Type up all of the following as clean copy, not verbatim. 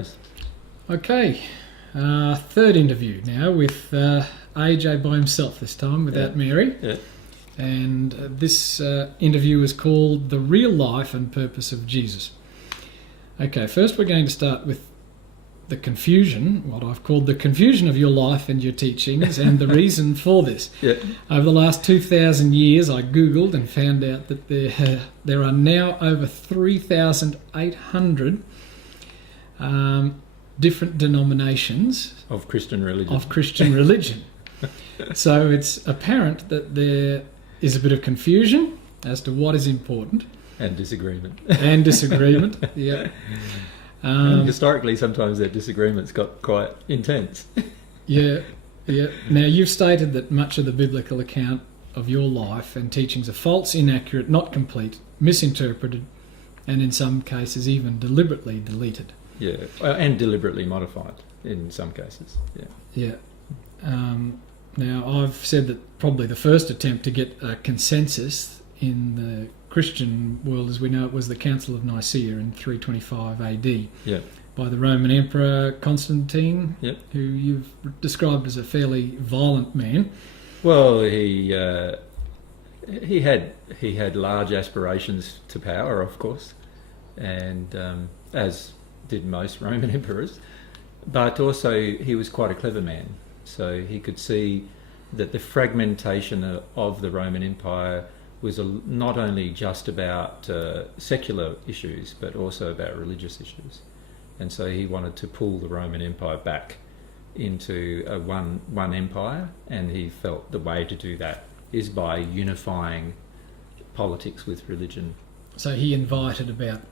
Harris. Okay, third interview now with AJ by himself this time, without Mary. Yeah. And this interview is called The Real Life and Purpose of Jesus. Okay, first we're going to start with the confusion, what I've called the confusion of your life and your teachings, and the reason for this. Yeah. Over the last 2,000 years, I Googled and found out that there are now over 3,800 different denominations Of Christian religion. So it's apparent that there is a bit of confusion as to what is important. And disagreement. Yeah. And historically, sometimes their disagreements got quite intense. Yeah. Now, you've stated that much of the biblical account of your life and teachings are false, inaccurate, not complete, misinterpreted, and in some cases even deliberately deleted. Yeah, and deliberately modified in some cases. Yeah. Now, I've said that probably the first attempt to get a consensus in the Christian world, as we know it, was the Council of Nicaea in 325 AD Yeah. by the Roman Emperor Constantine, Yep. who you've described as a fairly violent man. Well, he had large aspirations to power, of course, and as did most Roman emperors, but also he was quite a clever man. So he could see that the fragmentation of the Roman Empire was not only just about secular issues, but also about religious issues. And so he wanted to pull the Roman Empire back into one empire, and he felt the way to do that is by unifying politics with religion. So he invited about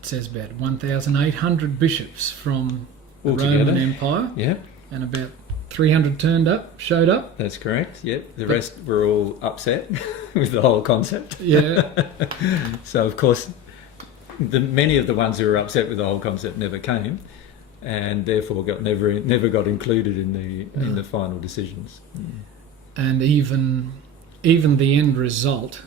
1,800 bishops from the Roman Empire. Yeah. And about 300 showed up. That's correct, yeah. The rest were all upset with the whole concept. Yeah. So, of course, many of the ones who were upset with the whole concept never came, and therefore never got included in the final decisions. And even the end result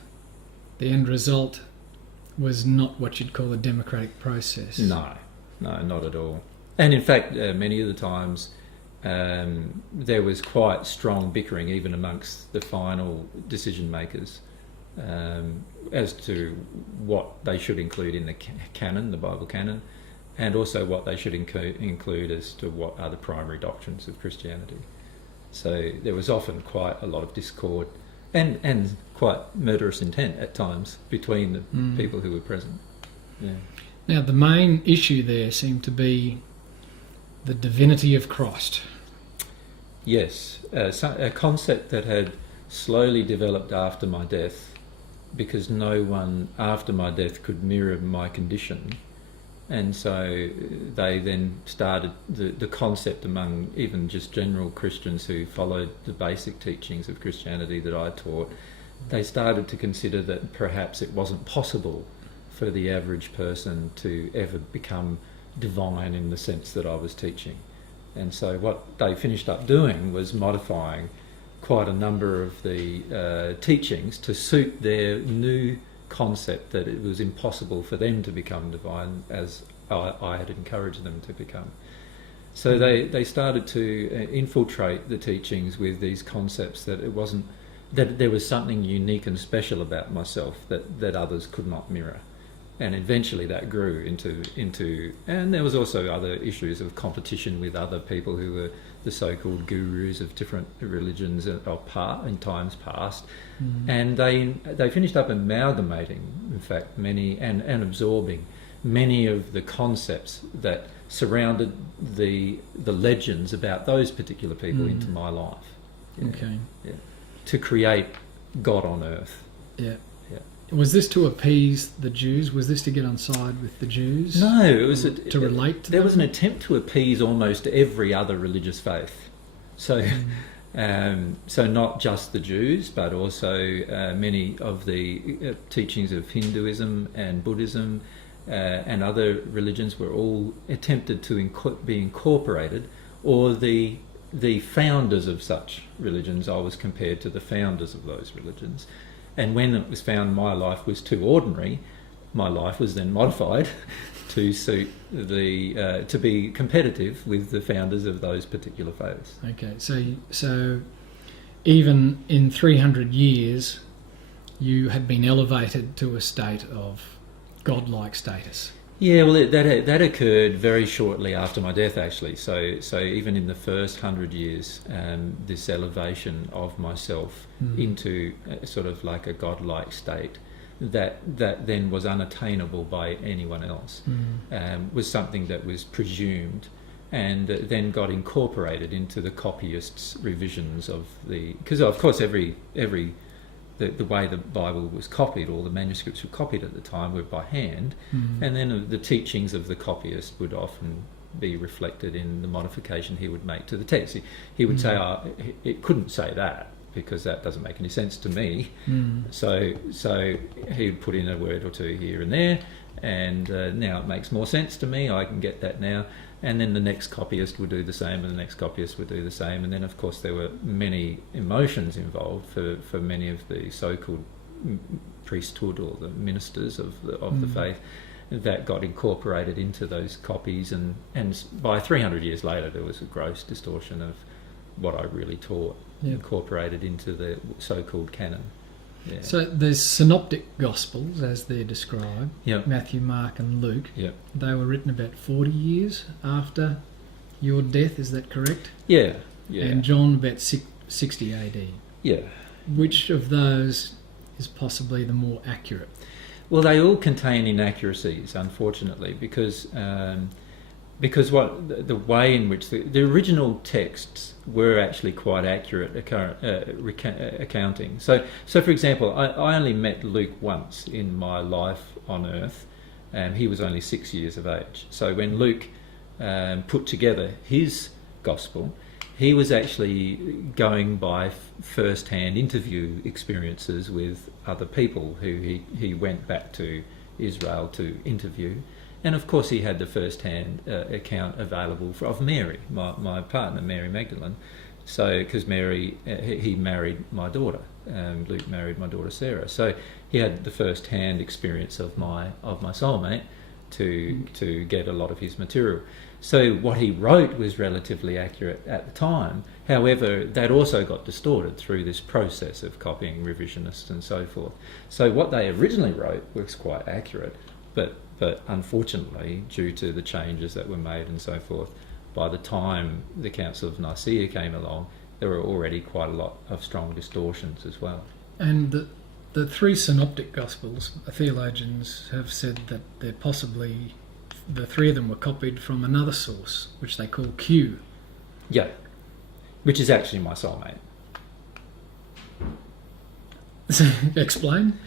was not what you'd call a democratic process. No, not at all. And in fact, many of the times there was quite strong bickering even amongst the final decision makers as to what they should include in the canon, the Bible canon, and also what they should include as to what are the primary doctrines of Christianity. So there was often quite a lot of discord and quite murderous intent at times between the people who were present. Yeah. Now, the main issue there seemed to be the divinity of Christ. Yes, a concept that had slowly developed after my death, because no one after my death could mirror my condition. And so they then started the concept among even just general Christians who followed the basic teachings of Christianity that I taught. They started to consider that perhaps it wasn't possible for the average person to ever become divine in the sense that I was teaching. And so what they finished up doing was modifying quite a number of the teachings to suit their new concept that it was impossible for them to become divine as I had encouraged them to become. So they started to infiltrate the teachings with these concepts that it wasn't, that there was something unique and special about myself that others could not mirror. And eventually that grew into, and there was also other issues of competition with other people who were the so-called gurus of different religions in times past. And they finished up amalgamating, in fact, many and absorbing many of the concepts that surrounded the legends about those particular people into my life. Yeah. Okay. Yeah. To create God on earth. Yeah. Was this to appease the Jews? Was this to get on side with the Jews? No, it was to relate to there them? was an attempt to appease almost every other religious faith. So, so not just the Jews, but also many of the teachings of Hinduism and Buddhism and other religions were all attempted to be incorporated, or the founders of such religions. I was compared to the founders of those religions. And when it was found my life was too ordinary, my life was then modified to suit to be competitive with the founders of those particular faiths. Okay, so even in 300 years, you had been elevated to a state of godlike status. Yeah, well, that occurred very shortly after my death, actually. So even in the first 100 years, this elevation of myself into sort of like a godlike state that then was unattainable by anyone else was something that was presumed and then got incorporated into the copyists' revisions of the... Because, of course, the way the Bible was copied, all the manuscripts were copied at the time were by hand, and then the teachings of the copyist would often be reflected in the modification he would make to the text. He would say, it couldn't say that, because that doesn't make any sense to me. So he would put in a word or two here and there, and now it makes more sense to me, I can get that now. And then the next copyist would do the same, and the next copyist would do the same. And then, of course, there were many emotions involved for many of the so-called priesthood or the ministers of the faith that got incorporated into those copies. And by 300 years later, there was a gross distortion of what I really taught, incorporated into the so-called canon. Yeah. So there's synoptic gospels, as they're described, Yep. Matthew, Mark and Luke. Yep. They were written about 40 years after your death, is that correct? Yeah. Yeah. And John about 60 AD. Yeah. Which of those is possibly the more accurate? Well, they all contain inaccuracies, unfortunately, because what the way in which the original texts were actually quite accurate accounting. So for example, I only met Luke once in my life on earth, and he was only 6 years of age. So when Luke put together his gospel, he was actually going by first-hand interview experiences with other people who he went back to Israel to interview. And of course he had the first-hand account available of Mary, my partner, Mary Magdalene. So, because Mary, he married my daughter, Luke married my daughter Sarah. So he had the first-hand experience of my soulmate to get a lot of his material. So what he wrote was relatively accurate at the time. However, that also got distorted through this process of copying, revisionists and so forth. So what they originally wrote was quite accurate, but unfortunately, due to the changes that were made and so forth, by the time the Council of Nicaea came along, there were already quite a lot of strong distortions as well. And the three synoptic gospels, theologians have said that they're possibly, the three of them were copied from another source, which they call Q. Yeah, which is actually my soulmate. Explain.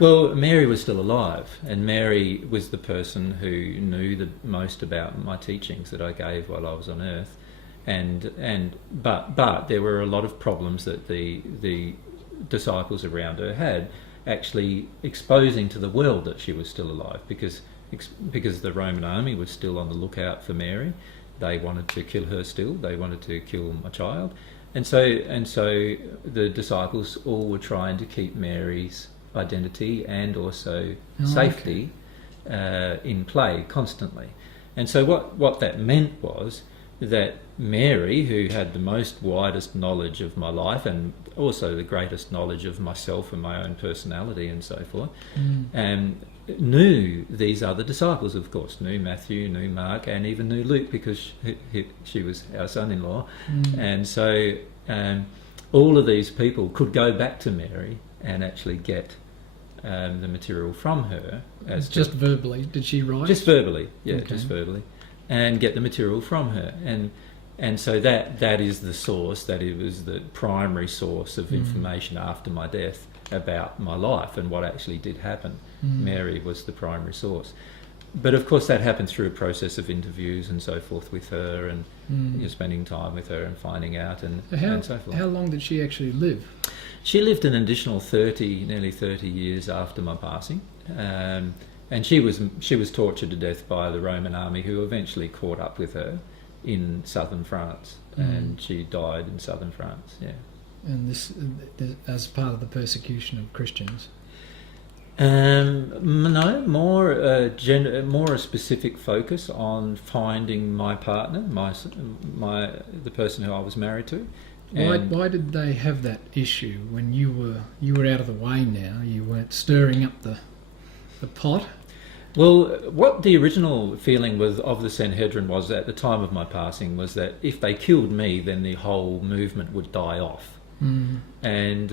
Well, Mary was still alive, and Mary was the person who knew the most about my teachings that I gave while I was on earth, but there were a lot of problems that the disciples around her had, actually exposing to the world that she was still alive, because the Roman army was still on the lookout for Mary. They wanted to kill her still. They wanted to kill my child, and so the disciples all were trying to keep Mary's identity and also safety in play constantly. And so what that meant was that Mary, who had the most widest knowledge of my life and also the greatest knowledge of myself and my own personality and so forth, knew these other disciples, of course, knew Matthew, knew Mark, and even knew Luke, because she was our son-in-law. And so all of these people could go back to Mary and actually get the material from her. Verbally, did she write? Just verbally, yeah, Okay. just verbally, and get the material from her. And so that is the source, that it was the primary source of information after my death about my life and what actually did happen. Mary was the primary source. But of course that happened through a process of interviews and so forth with her, and spending time with her and finding out and so forth. How long did she actually live? She lived an additional nearly 30 years after my passing, and she was tortured to death by the Roman army, who eventually caught up with her in southern France, and she died in southern France. Yeah. And this as part of the persecution of Christians. No, more more a specific focus on finding my partner, the person who I was married to. Why did they have that issue when you were out of the way now? You weren't stirring up the pot? Well, what the original feeling was of the Sanhedrin was at the time of my passing was that if they killed me, then the whole movement would die off. Mm. And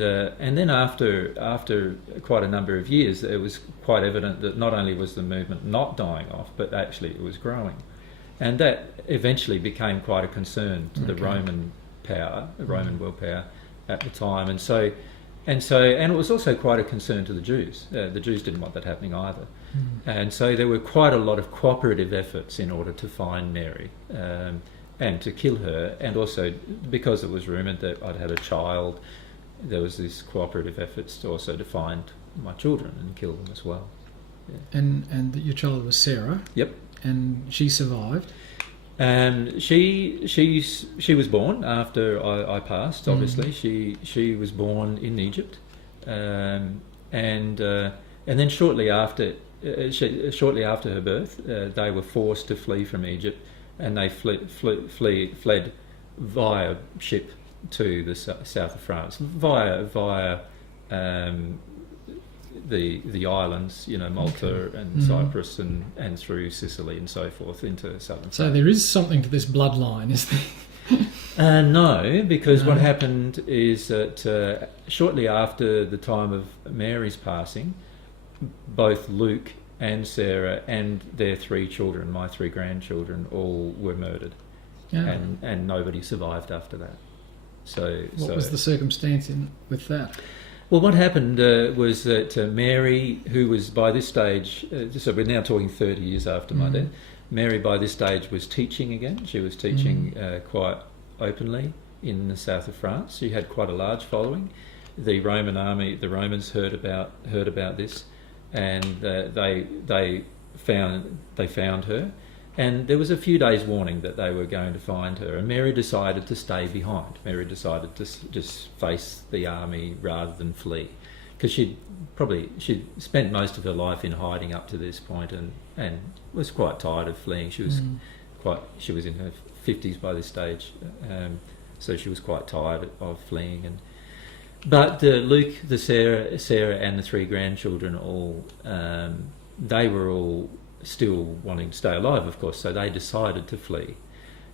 then after quite a number of years, it was quite evident that not only was the movement not dying off, but actually it was growing, and that eventually became quite a concern to the Roman power, the Roman world power at the time, and it was also quite a concern to the Jews. The Jews didn't want that happening either, and so there were quite a lot of cooperative efforts in order to find Mary. And to kill her, and also because it was rumoured that I'd had a child, there was these cooperative efforts to also to find my children and kill them as well. Yeah. And your child was Sarah. Yep. And she survived. She was born after I passed. Obviously, she was born in Egypt, and then shortly after her birth, they were forced to flee from Egypt. And they fled via ship to the south of France, via the islands, Malta and Cyprus, and through Sicily and so forth into southern France. So there is something to this bloodline, is there? No, because what happened is that shortly after the time of Mary's passing, both Luke and Sarah and their 3 children, my 3 grandchildren, all were murdered, and nobody survived after that. What was the circumstance with that? Well, what happened was that Mary, who was by this stage, so we're now talking 30 years after my death, Mary by this stage was teaching again. She was teaching quite openly in the south of France. She had quite a large following. The Roman army, the Romans heard about this. And they found her, and there was a few days' warning that they were going to find her. And Mary decided to stay behind. Mary decided to just face the army rather than flee, because she'd spent most of her life in hiding up to this point, and was quite tired of fleeing. She was she was in her 50s by this stage, so she was quite tired of fleeing. But Luke, Sarah, and the 3 grandchildren they were all still wanting to stay alive, of course. So they decided to flee.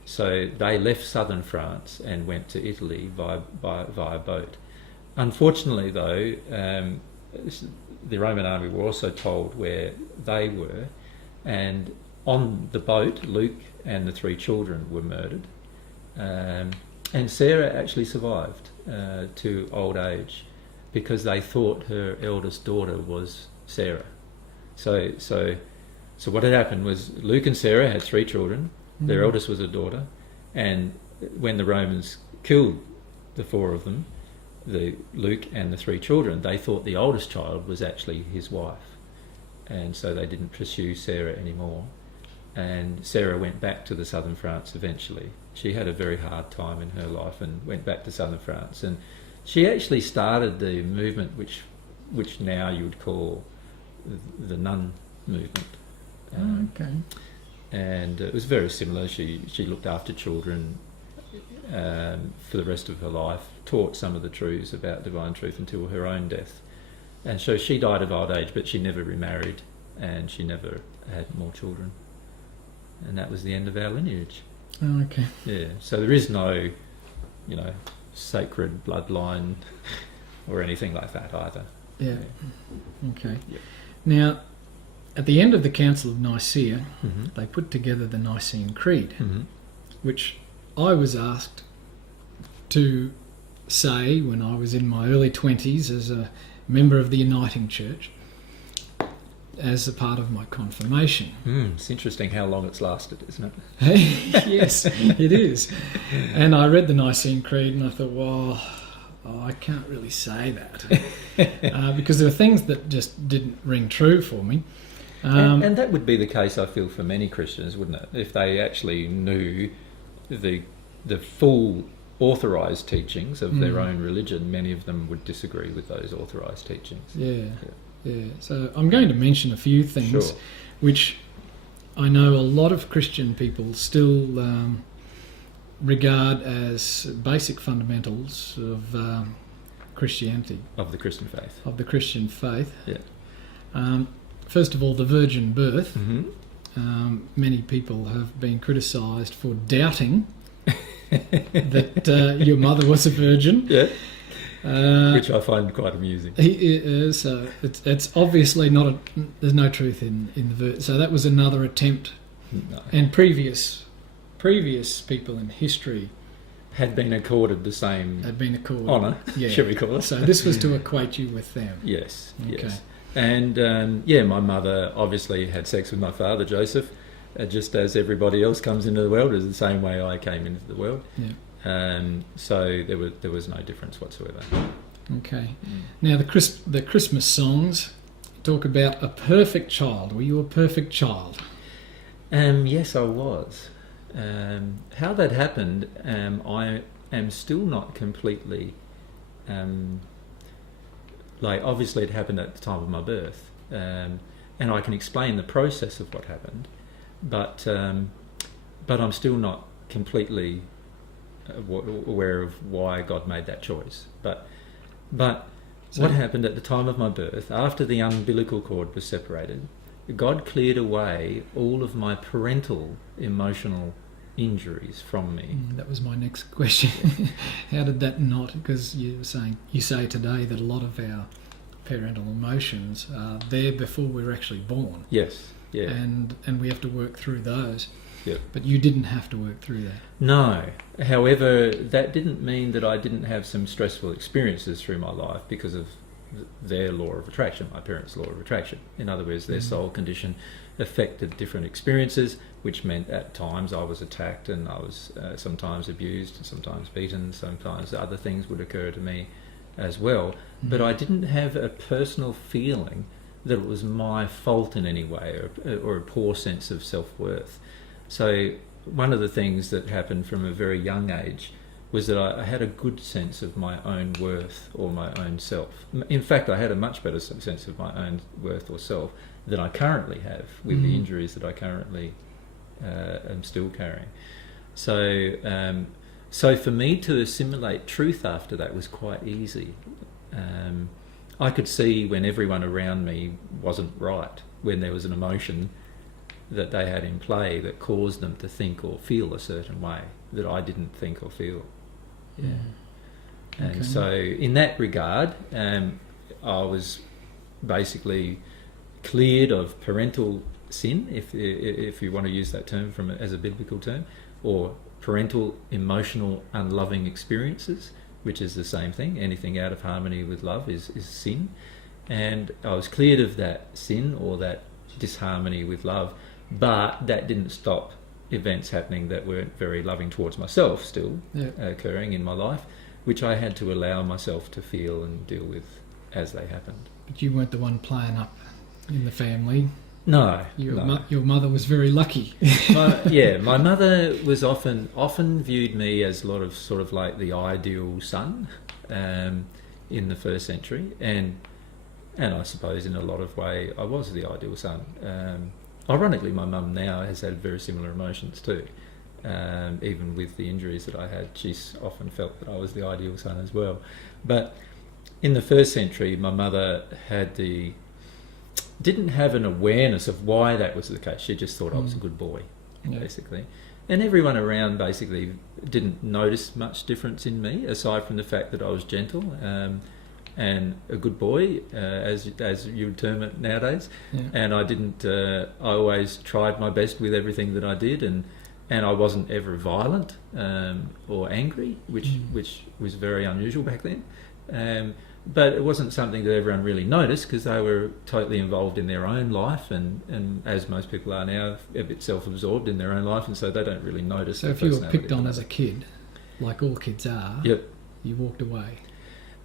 So they left southern France and went to Italy via boat. Unfortunately, though, the Roman army were also told where they were, and on the boat, Luke and the 3 children were murdered, and Sarah actually survived to old age, because they thought her eldest daughter was Sarah. So what had happened was Luke and Sarah had 3 children. Their eldest was a daughter, and when the Romans killed the 4 of them, Luke and the 3 children, they thought the oldest child was actually his wife, and so they didn't pursue Sarah anymore. And Sarah went back to the southern France eventually. She had a very hard time in her life and went back to southern France. And she actually started the movement which now you would call the nun movement. Okay. And it was very similar. She looked after children for the rest of her life, taught some of the truths about divine truth until her own death. And so she died of old age, but she never remarried, and she never had more children. And that was the end of our lineage. Oh, okay. Yeah, so there is no, sacred bloodline or anything like that either. Yeah. Okay. Yep. Now, at the end of the Council of Nicaea, they put together the Nicene Creed, which I was asked to say when I was in my early 20s as a member of the Uniting Church, as a part of my confirmation. It's interesting how long it's lasted, isn't it? Yes, it is. And I read the Nicene Creed and I thought, well, I can't really say that. Because there were things that just didn't ring true for me. And that would be the case, I feel, for many Christians, wouldn't it? If they actually knew the full authorised teachings of their own religion, many of them would disagree with those authorised teachings. Yeah. Yeah. So I'm going to mention a few things Sure. which I know a lot of Christian people still regard as basic fundamentals of Christianity, Of the Christian faith. of the Christian faith. Yeah. First of all, the virgin birth. Hmm. Many people have been criticised for doubting that your mother was a virgin. Yeah. Uh, Which I find quite amusing. so it's obviously not there's no truth in the verse. So that was another attempt, No. and previous people in history Had been accorded the same had been accorded. honour, Yeah. shall we call it? So this was to equate you with them. Yes, Okay. yes. And my mother obviously had sex with my father, Joseph, just as everybody else comes into the world, is the same way I came into the world. Yeah. So there was no difference whatsoever. Okay. Now the Christmas songs talk about a perfect child. Were you a perfect child? Yes, I was. How that happened, I am still not completely. Obviously, it happened at the time of my birth, and I can explain the process of what happened, but I'm still not completely aware of why God made that choice. But So- what happened at the time of my birth, after the umbilical cord was separated, God cleared away all of my parental emotional injuries from me. That was my next question. How did that not? Because you say today that a lot of our parental emotions are there before we're actually born, Yes, yeah. and we have to work through those. Yep. But you didn't have to work through that. No. However, that didn't mean that I didn't have some stressful experiences through my life because of their law of attraction, my parents' law of attraction. In other words, their soul condition affected different experiences, which meant at times I was attacked and I was sometimes abused, sometimes beaten, sometimes other things would occur to me as well. But I didn't have a personal feeling that it was my fault in any way, or a poor sense of self-worth. So one of the things that happened from a very young age was that I had a good sense of my own worth or my own self. In fact, I had a much better sense of my own worth or self than I currently have with the injuries that I currently am still carrying. So for me to assimilate truth after that was quite easy. I could see when everyone around me wasn't right, when there was an emotion that they had in play that caused them to think or feel a certain way that I didn't think or feel. Yeah. And Okay. so in that regard, I was basically cleared of parental sin, if you want to use that term as a biblical term, or parental emotional unloving experiences, which is the same thing. Anything out of harmony with love is sin. And I was cleared of that sin or that disharmony with love, but that didn't stop events happening that weren't very loving towards myself still occurring in my life, which I had to allow myself to feel and deal with as they happened. But you weren't the one playing up in the family. No. Your mother was very lucky. My mother was often viewed me as a lot of sort of like the ideal son in the first century, and I suppose in a lot of way I was the ideal son. Ironically, my mum now has had very similar emotions too. Even with the injuries that I had, she's often felt that I was the ideal son as well. But in the first century, my mother didn't have an awareness of why that was the case. She just thought I was a good boy, basically. And everyone around basically didn't notice much difference in me, aside from the fact that I was gentle and a good boy, as you would term it nowadays. Yeah. And I didn't. I always tried my best with everything that I did, and I wasn't ever violent or angry, which was very unusual back then. But it wasn't something that everyone really noticed because they were totally involved in their own life, and as most people are now, a bit self-absorbed in their own life, and so they don't really notice. So if you were picked on as a kid, like all kids are, yep. You walked away.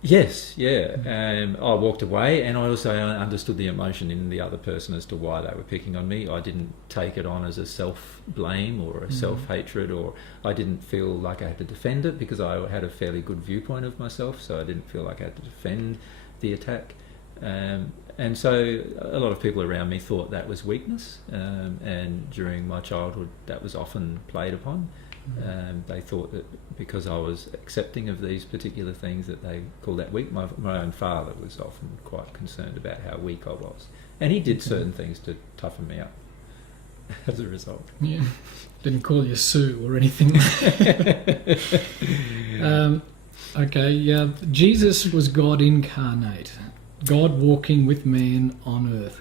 Yes, yeah. I walked away, and I also understood the emotion in the other person as to why they were picking on me. I didn't take it on as a self-blame or a self-hatred, or I didn't feel like I had to defend it because I had a fairly good viewpoint of myself, so I didn't feel like I had to defend the attack. And And so a lot of people around me thought that was weakness, and during my childhood that was often played upon. They thought that because I was accepting of these particular things that they called that weak. My own father was often quite concerned about how weak I was, and he did certain things to toughen me up as a result. Yeah, didn't call you Sue or anything. Okay, yeah, Jesus was God incarnate, God walking with man on earth.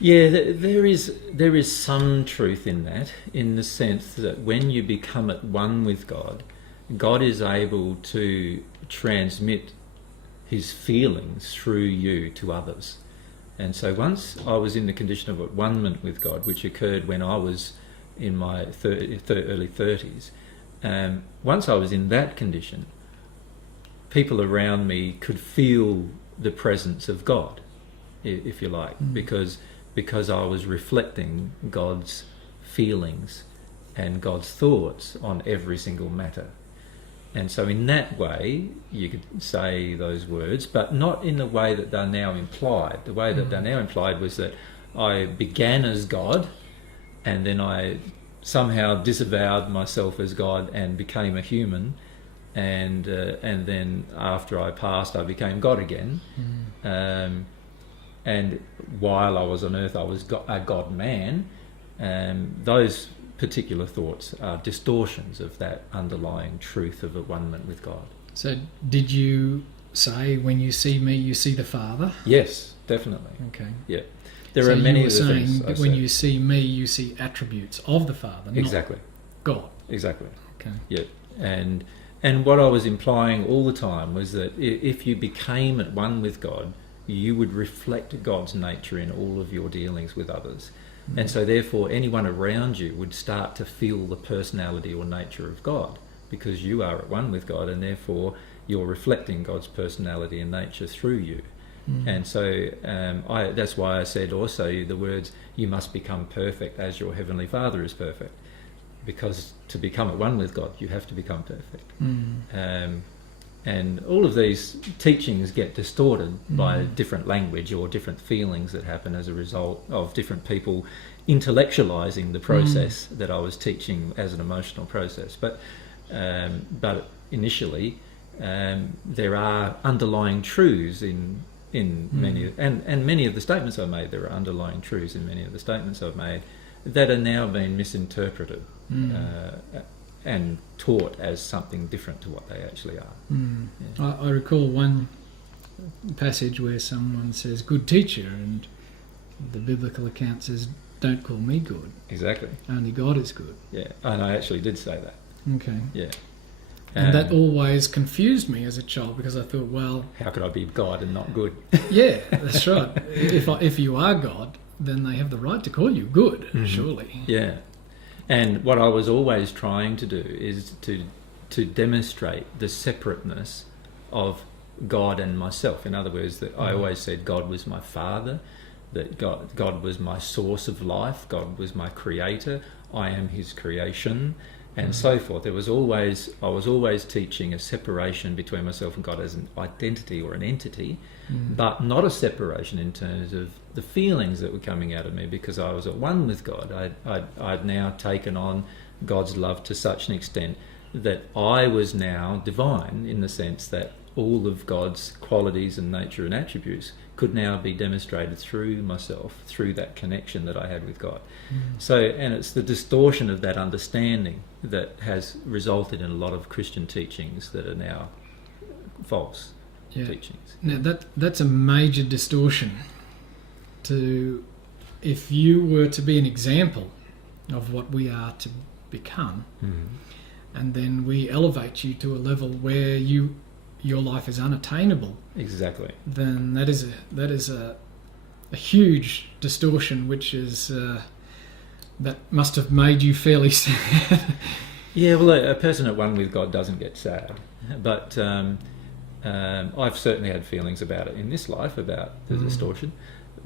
Yeah, there is some truth in that, in the sense that when you become at one with God, God is able to transmit his feelings through you to others. And so once I was in the condition of at-one-ment with God, which occurred when I was in my early 30s, once I was in that condition, people around me could feel the presence of God, if you like, because I was reflecting God's feelings and God's thoughts on every single matter. And so in that way, you could say those words, but not in the way that they're now implied. The way that they're now implied was that I began as God, and then I somehow disavowed myself as God and became a human, and then after I passed, I became God again. And while I was on earth, I was a God-man. Those particular thoughts are distortions of that underlying truth of at-one-ment with God. So did you say, when you see me, you see the Father? Yes, definitely. Okay. Yeah. There are many of the things. That when you see me, you see attributes of the Father, not exactly. God. Exactly. Okay. Yeah. And what I was implying all the time was that if you became at one with God, you would reflect God's nature in all of your dealings with others. And so therefore anyone around you would start to feel the personality or nature of God, because you are at one with God, and therefore you're reflecting God's personality and nature through you. And so that's why I said also the words, you must become perfect as your Heavenly Father is perfect. Because to become at one with God, you have to become perfect. And all of these teachings get distorted by different language or different feelings that happen as a result of different people intellectualizing the process that I was teaching as an emotional process. But initially, there are underlying truths in many, and many of the statements I've made, there are underlying truths in many of the statements I've made that are now being misinterpreted and taught as something different to what they actually are. Yeah. I recall one passage where someone says, good teacher, and the biblical account says, don't call me good. Exactly. Only God is good. Yeah, and I actually did say that. Okay. Yeah. And that always confused me as a child, because I thought, well... how could I be God and not good? Yeah, that's right. If you are God, then they have the right to call you good, surely. Yeah. And what I was always trying to do is to demonstrate the separateness of God and myself. In other words, that I always said God was my Father, that God was my source of life, God was my creator, I am his creation, and so forth. I was always teaching a separation between myself and God as an identity or an entity, but not a separation in terms of the feelings that were coming out of me, because I was at one with God. I'd now taken on God's love to such an extent that I was now divine, in the sense that all of God's qualities and nature and attributes could now be demonstrated through myself, through that connection that I had with God. So, and it's the distortion of that understanding that has resulted in a lot of Christian teachings that are now false teachings. Now that's a major distortion. If you were to be an example of what we are to become, and then we elevate you to a level where your life is unattainable. Exactly. Then that is a huge distortion, which is that must have made you fairly sad. Yeah, well, a person at one with God doesn't get sad, but I've certainly had feelings about it in this life, about the distortion.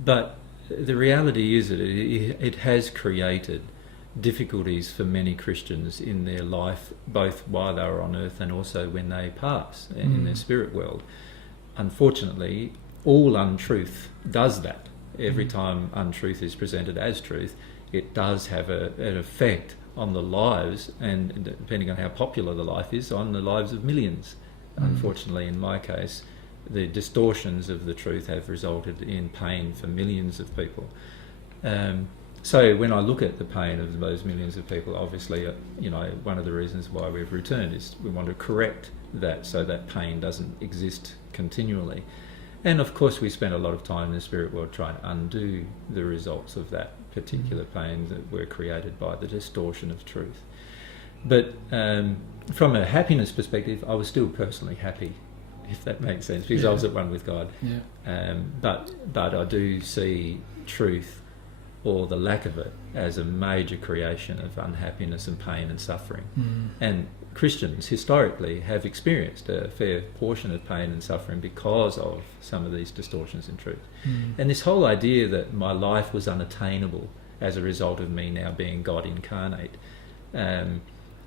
But the reality is that it has created difficulties for many Christians in their life, both while they were on earth and also when they pass in their spirit world. unfortunately, all untruth does that. Every time untruth is presented as truth, it does have an effect on the lives, and depending on how popular the life is, on the lives of millions. Unfortunately, in my case, the distortions of the truth have resulted in pain for millions of people. So when I look at the pain of those millions of people, obviously, one of the reasons why we've returned is we want to correct that so that pain doesn't exist continually. And of course, we spend a lot of time in the spirit world trying to undo the results of that particular pain that were created by the distortion of truth. But from a happiness perspective, I was still personally happy, if that makes sense, because I was at one with God. Yeah. But I do see truth, or the lack of it, as a major creation of unhappiness and pain and suffering. And Christians historically have experienced a fair portion of pain and suffering because of some of these distortions in truth. And this whole idea that my life was unattainable as a result of me now being God incarnate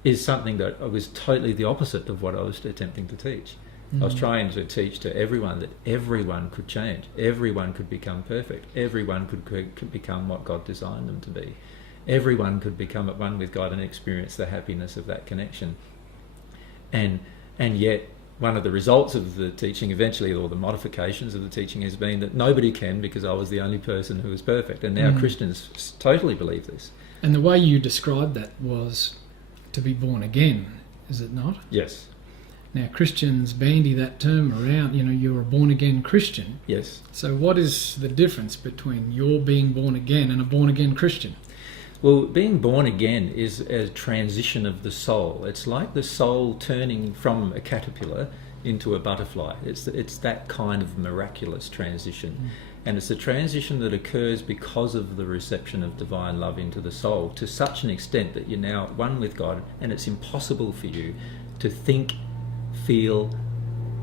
is something that was totally the opposite of what I was attempting to teach. I was trying to teach to everyone that everyone could change, everyone could become perfect, everyone could become what God designed them to be. Everyone could become at one with God and experience the happiness of that connection. And yet, one of the results of the teaching eventually, or the modifications of the teaching, has been that nobody can, because I was the only person who was perfect. And now Christians totally believe this. And the way you described that was to be born again, is it not? Yes. Now, Christians bandy that term around, you're a born-again Christian. Yes. So what is the difference between your being born again and a born-again Christian? Well, being born again is a transition of the soul. It's like the soul turning from a caterpillar into a butterfly. It's that kind of miraculous transition. And it's a transition that occurs because of the reception of divine love into the soul, to such an extent that you're now one with God, and it's impossible for you to think, feel,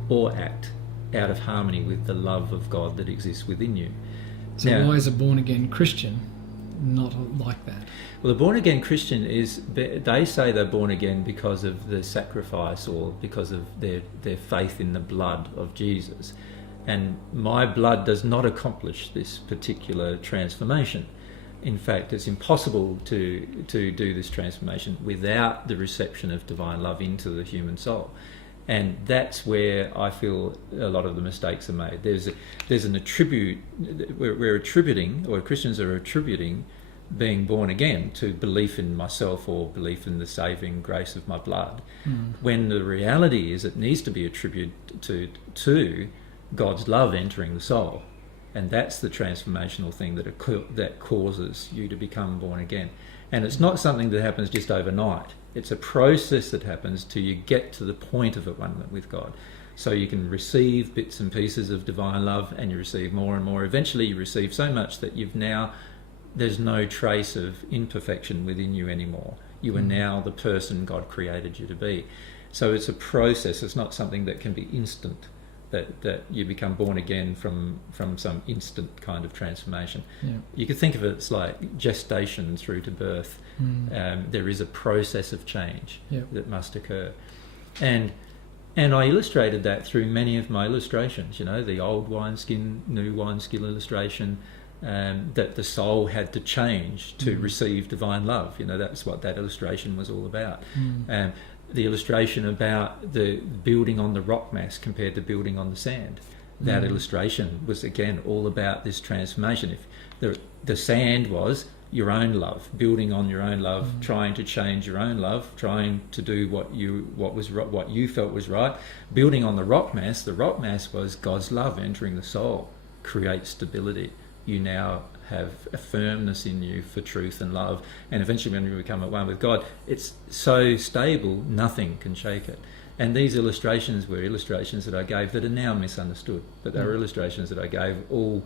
or act out of harmony with the love of God that exists within you. So now, why is a born-again Christian not like that? Well, the born-again Christian they say they're born again because of the sacrifice, or because of their faith in the blood of Jesus. And my blood does not accomplish this particular transformation. In fact, it's impossible to do this transformation without the reception of divine love into the human soul. And that's where I feel a lot of the mistakes are made. There's an attribute, we're attributing, or Christians are attributing being born again to belief in myself or belief in the saving grace of my blood, when the reality is it needs to be attributed to God's love entering the soul. And that's the transformational thing that causes you to become born again. And it's not something that happens just overnight. It's a process that happens till you get to the point of at one with God. So you can receive bits and pieces of divine love, and you receive more and more. Eventually you receive so much that there's no trace of imperfection within you anymore. You are now the person God created you to be. So it's a process. It's not something that can be instant, that you become born again from some instant kind of transformation. Yeah. You could think of it as like gestation through to birth. There is a process of change that must occur. And I illustrated that through many of my illustrations, the old wineskin, new wineskin illustration, that the soul had to change to receive divine love. That's what that illustration was all about. The illustration about the building on the rock mass compared to building on the sand. That illustration was, again, all about this transformation. If the sand was your own love, building on your own love, trying to change your own love, trying to do what you felt was right. Building on the rock mass was God's love entering the soul, create stability. You now have a firmness in you for truth and love, and eventually when you become at one with God, it's so stable nothing can shake it. And these illustrations were illustrations that I gave that are now misunderstood, but they were illustrations that I gave all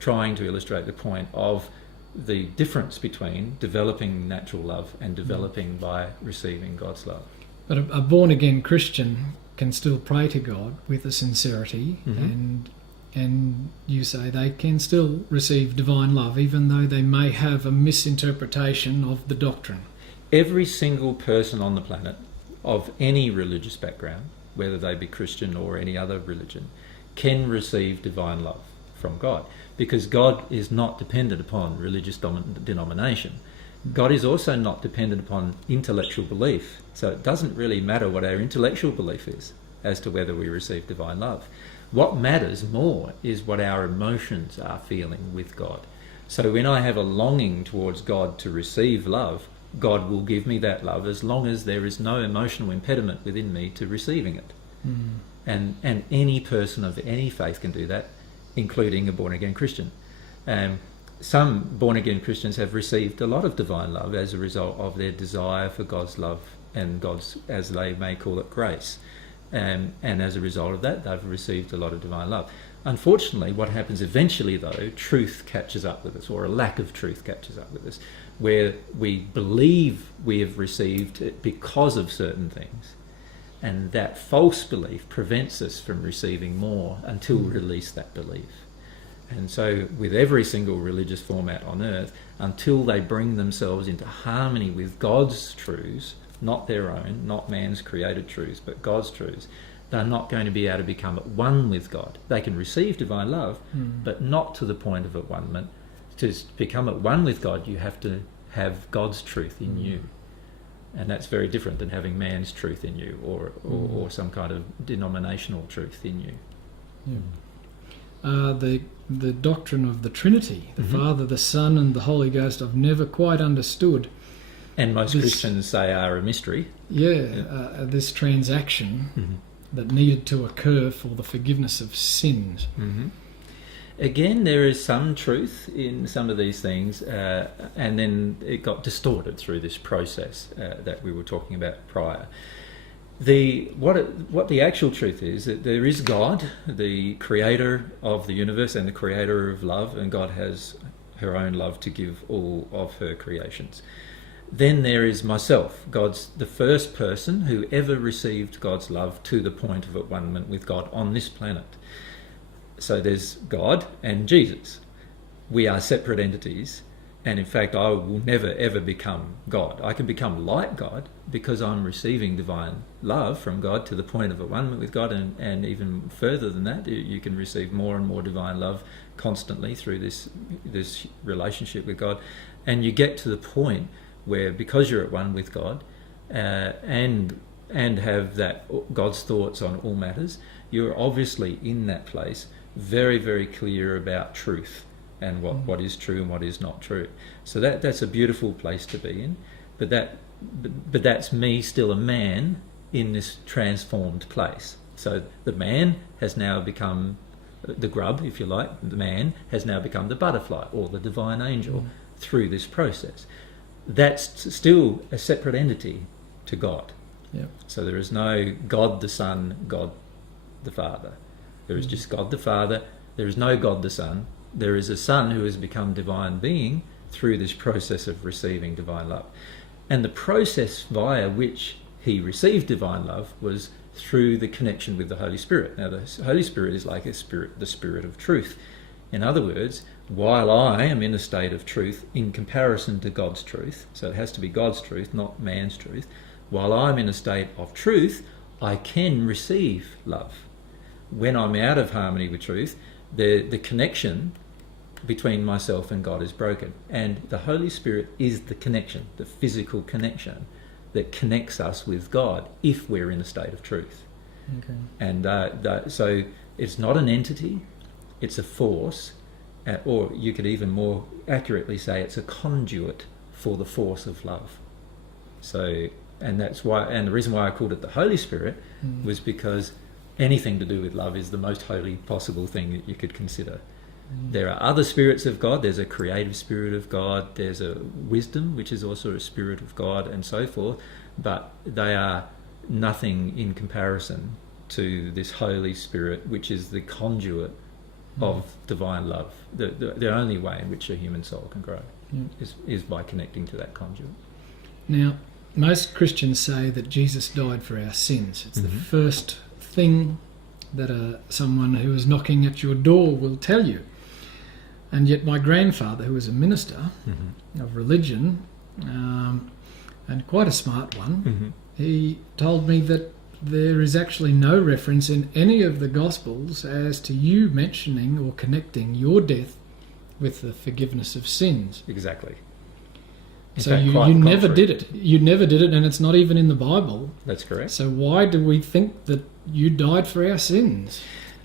trying to illustrate the point of the difference between developing natural love and developing by receiving God's love. But a born-again Christian can still pray to God with a sincerity, and you say they can still receive divine love even though they may have a misinterpretation of the doctrine. Every single person on the planet of any religious background, whether they be Christian or any other religion, can receive divine love from God, because God is not dependent upon religious denomination. God is also not dependent upon intellectual belief. So it doesn't really matter what our intellectual belief is as to whether we receive divine love. What matters more is what our emotions are feeling with God. So when I have a longing towards God to receive love, God will give me that love as long as there is no emotional impediment within me to receiving it. And any person of any faith can do that, including a born-again Christian. Some born-again Christians have received a lot of divine love as a result of their desire for God's love and God's, as they may call it, grace. And as a result of that, they've received a lot of divine love. Unfortunately, what happens eventually, though, truth catches up with us, or a lack of truth catches up with us, where we believe we have received it because of certain things, and that false belief prevents us from receiving more until we release that belief. And so with every single religious format on earth, until they bring themselves into harmony with God's truths, not their own, not man's created truths, but God's truths, they're not going to be able to become at one with God. They can receive divine love, but not to the point of at one-ment. To become at one with God, you have to have God's truth in you. And that's very different than having man's truth in you, or some kind of denominational truth in you. The doctrine of the Trinity, the Father, the Son, and the Holy Ghost, I've never quite understood. And most Christians say are a mystery. This transaction that needed to occur for the forgiveness of sins. Again, there is some truth in some of these things, and then it got distorted through this process that we were talking about prior. What the actual truth is, that there is God, the creator of the universe and the creator of love, and God has her own love to give all of her creations. Then there is myself, God's the first person who ever received God's love to the point of at one-ment with God on this planet. So there's God and Jesus. We are separate entities, and in fact I will never ever become God. I can become like God because I'm receiving divine love from God to the point of at one-ment with God, and even further than that, you can receive more and more divine love constantly through this relationship with God, and you get to the point where, because you're at one with God and have that God's thoughts on all matters, you're obviously in that place very, very clear about truth and what is true and what is not true. So that's a beautiful place to be in. But that's me, still a man, in this transformed place. So the man has now become the grub, if you like. The man has now become the butterfly or the divine angel through this process. That's still a separate entity to God. So there is no God the Son, God the Father. There is just God the Father. There is no God the Son. There is a Son who has become divine being through this process of receiving divine love. And the process via which he received divine love was through the connection with the Holy Spirit. Now the Holy Spirit is like the Spirit of truth. In other words, while I am in a state of truth in comparison to God's truth, so it has to be God's truth, not man's truth, while I'm in a state of truth, I can receive love. When I'm out of harmony with truth, the connection between myself and God is broken. And the Holy Spirit is the connection, the physical connection that connects us with God if we're in a state of truth. And so it's not an entity, it's a force, or you could even more accurately say it's a conduit for the force of love. So, and that's why, and the reason why I called it the Holy Spirit was because anything to do with love is the most holy possible thing that you could consider. There are other spirits of God. There's a creative spirit of God. There's a wisdom, which is also a spirit of God, and so forth. But they are nothing in comparison to this Holy Spirit, which is the conduit of divine love. The only way in which a human soul can grow is by connecting to that conduit. Now, most Christians say that Jesus died for our sins. It's the first thing that someone who is knocking at your door will tell you. And yet my grandfather, who was a minister of religion, and quite a smart one, he told me that there is actually no reference in any of the Gospels as to you mentioning or connecting your death with the forgiveness of sins. Exactly. In So fact, you quite the never contrary. did it. You never did it, and it's not even in the Bible. That's correct. So why do we think that you died for our sins?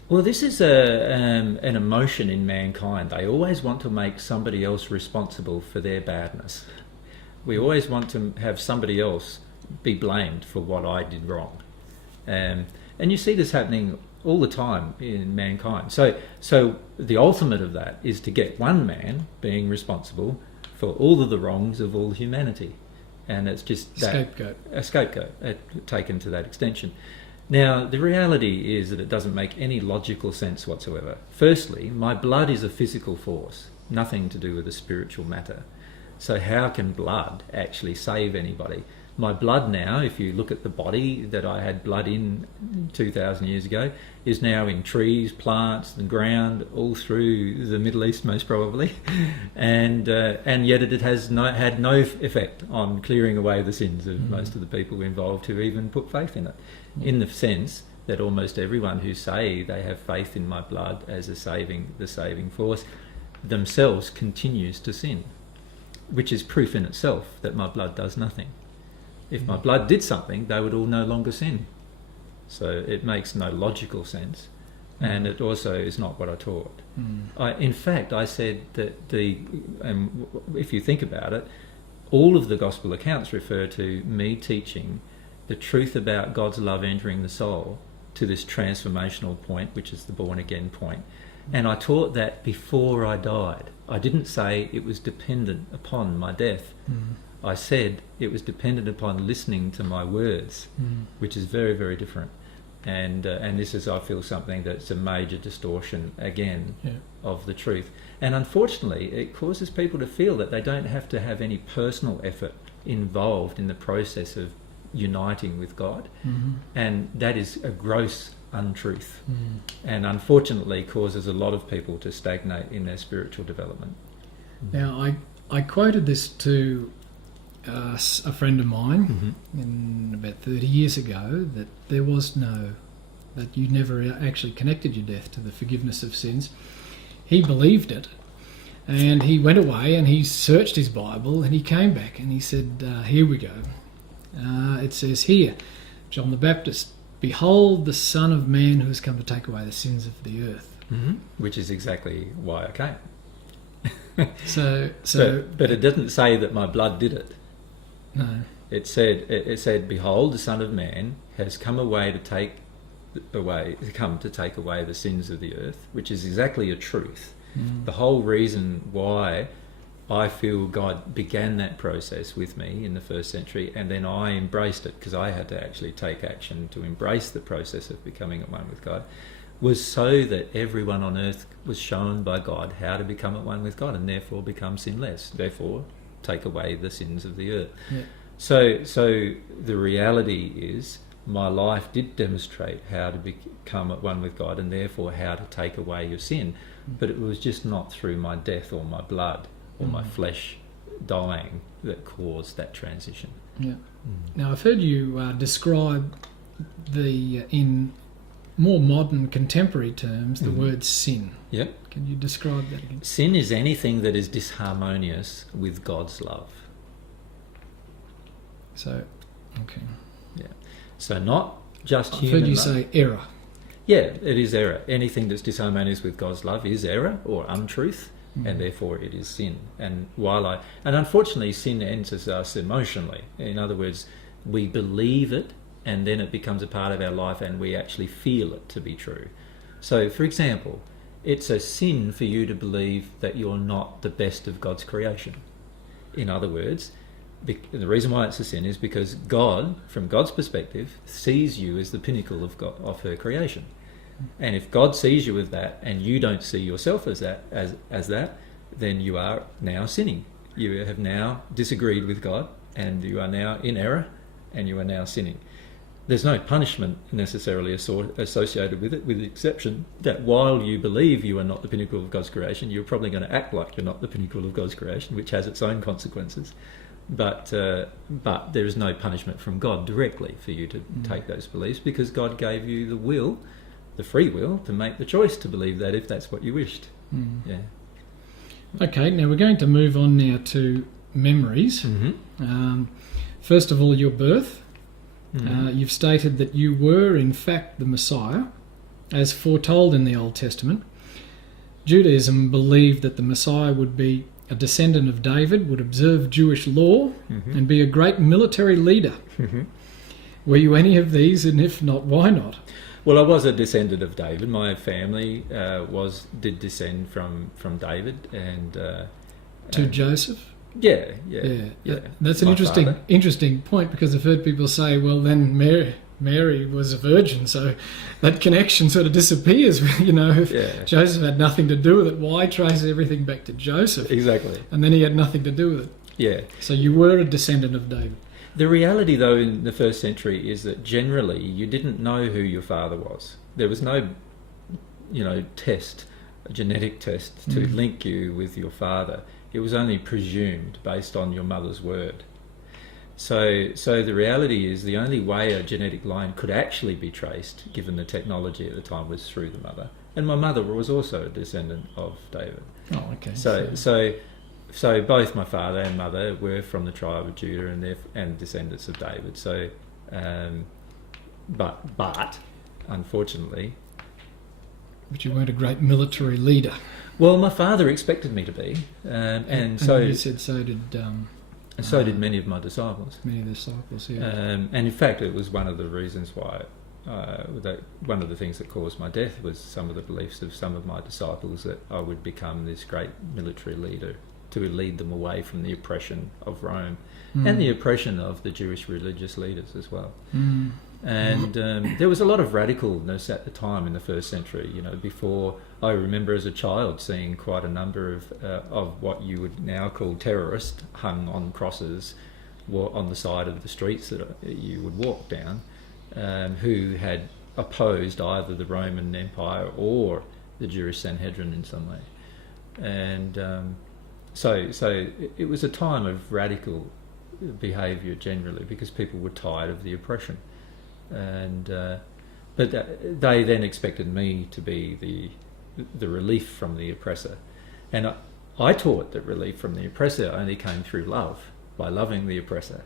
Well, this is an emotion in mankind. They always want to make somebody else responsible for their badness. We always want to have somebody else be blamed for what I did wrong. And you see this happening all the time in mankind. So the ultimate of that is to get one man being responsible for all of the wrongs of all humanity. And it's just that, Scapegoat. a scapegoat taken to that extension. Now, the reality is that it doesn't make any logical sense whatsoever. Firstly, my blood is a physical force, nothing to do with a spiritual matter. So how can blood actually save anybody? My blood now, if you look at the body that I had blood in 2,000 years ago, is now in trees, plants, the ground, all through the Middle East most probably, and yet it has had no effect on clearing away the sins of most of the people involved who even put faith in it, in the sense that almost everyone who say they have faith in my blood as the saving force themselves continues to sin, which is proof in itself that my blood does nothing. If my blood did something, they would all no longer sin. So it makes no logical sense, and it also is not what I taught. In fact, I said that if you think about it, all of the gospel accounts refer to me teaching the truth about God's love entering the soul to this transformational point, which is the born again point. And I taught that before I died. I didn't say it was dependent upon my death. I said it was dependent upon listening to my words, which is very, very different. And this is, I feel, something that's a major distortion, again, of the truth. And unfortunately, it causes people to feel that they don't have to have any personal effort involved in the process of uniting with God. And that is a gross untruth. And unfortunately causes a lot of people to stagnate in their spiritual development. Now, I quoted this to a friend of mine in about 30 years ago, that that you never actually connected your death to the forgiveness of sins. He believed it, and he went away and he searched his Bible, and he came back and he said, here we go. It says here, John the Baptist, behold the Son of Man who has come to take away the sins of the earth. Which is exactly why I came. But it didn't say that my blood did it. No. It said, behold, the Son of Man has come to take away the sins of the earth, which is exactly a truth. The whole reason why I feel God began that process with me in the first century, and then I embraced it, because I had to actually take action to embrace the process of becoming at one with God, was so that everyone on earth was shown by God how to become at one with God, and therefore become sinless, therefore take away the sins of the earth. So the reality is, my life did demonstrate how to become at one with God, and therefore how to take away your sin, but it was just not through my death or my blood or my flesh dying that caused that transition. Now, I've heard you describe in more modern contemporary terms the word sin. Can you describe that again? Sin is anything that is disharmonious with God's love. So, okay. So not just I've human heard you love. say error. Yeah, it is error. Anything that's disharmonious with God's love is error or untruth, and therefore it is sin. And unfortunately, sin enters us emotionally. In other words, we believe it, and then it becomes a part of our life, and we actually feel it to be true. So, for example, it's a sin for you to believe that you're not the best of God's creation. In other words, the reason why it's a sin is because God, from God's perspective, sees you as the pinnacle of her creation. And if God sees you as that, and you don't see yourself as that, then you are now sinning. You have now disagreed with God, and you are now in error, and you are now sinning. There's no punishment necessarily associated with it, with the exception that while you believe you are not the pinnacle of God's creation, you're probably going to act like you're not the pinnacle of God's creation, which has its own consequences. but there is no punishment from God directly for you to take those beliefs, because God gave you the will, the free will, to make the choice to believe that if that's what you wished. Yeah. Okay, now we're going to move on now to memories. First of all, your birth. You've stated that you were in fact the Messiah, as foretold in the Old Testament. Judaism believed that the Messiah would be a descendant of David, would observe Jewish law, and be a great military leader. Were you any of these, and if not, why not? Well, I was a descendant of David. My family did descend from David, and To Joseph? yeah. That's an My interesting point, because I've heard people say, well, then Mary was a virgin, so that connection sort of disappears. If Joseph had nothing to do with it, why trace everything back to Joseph? Exactly. And then he had nothing to do with it. Yeah. So you were a descendant of David. The reality, though, in the first century is that generally you didn't know who your father was. There was no, a genetic test to link you with your father. It was only presumed based on your mother's word. So the reality is the only way a genetic line could actually be traced, given the technology at the time, was through the mother. And my mother was also a descendant of David. Oh, okay. So both my father and mother were from the tribe of Judah and descendants of David. So, but unfortunately, But you weren't a great military leader. well, my father expected me to be, and so you said so did. so did many of my disciples. Many of the disciples. Yeah. And in fact, it was one of the reasons why. One of the things that caused my death was some of the beliefs of some of my disciples that I would become this great military leader to lead them away from the oppression of Rome and the oppression of the Jewish religious leaders as well. And there was a lot of radicalness at the time in the first century. Before, I remember as a child seeing quite a number of what you would now call terrorists hung on crosses on the side of the streets that you would walk down, who had opposed either the Roman Empire or the Jewish Sanhedrin in some way. And so it was a time of radical behaviour generally, because people were tired of the oppression. And but they then expected me to be the relief from the oppressor, and I taught that relief from the oppressor only came through love, by loving the oppressor,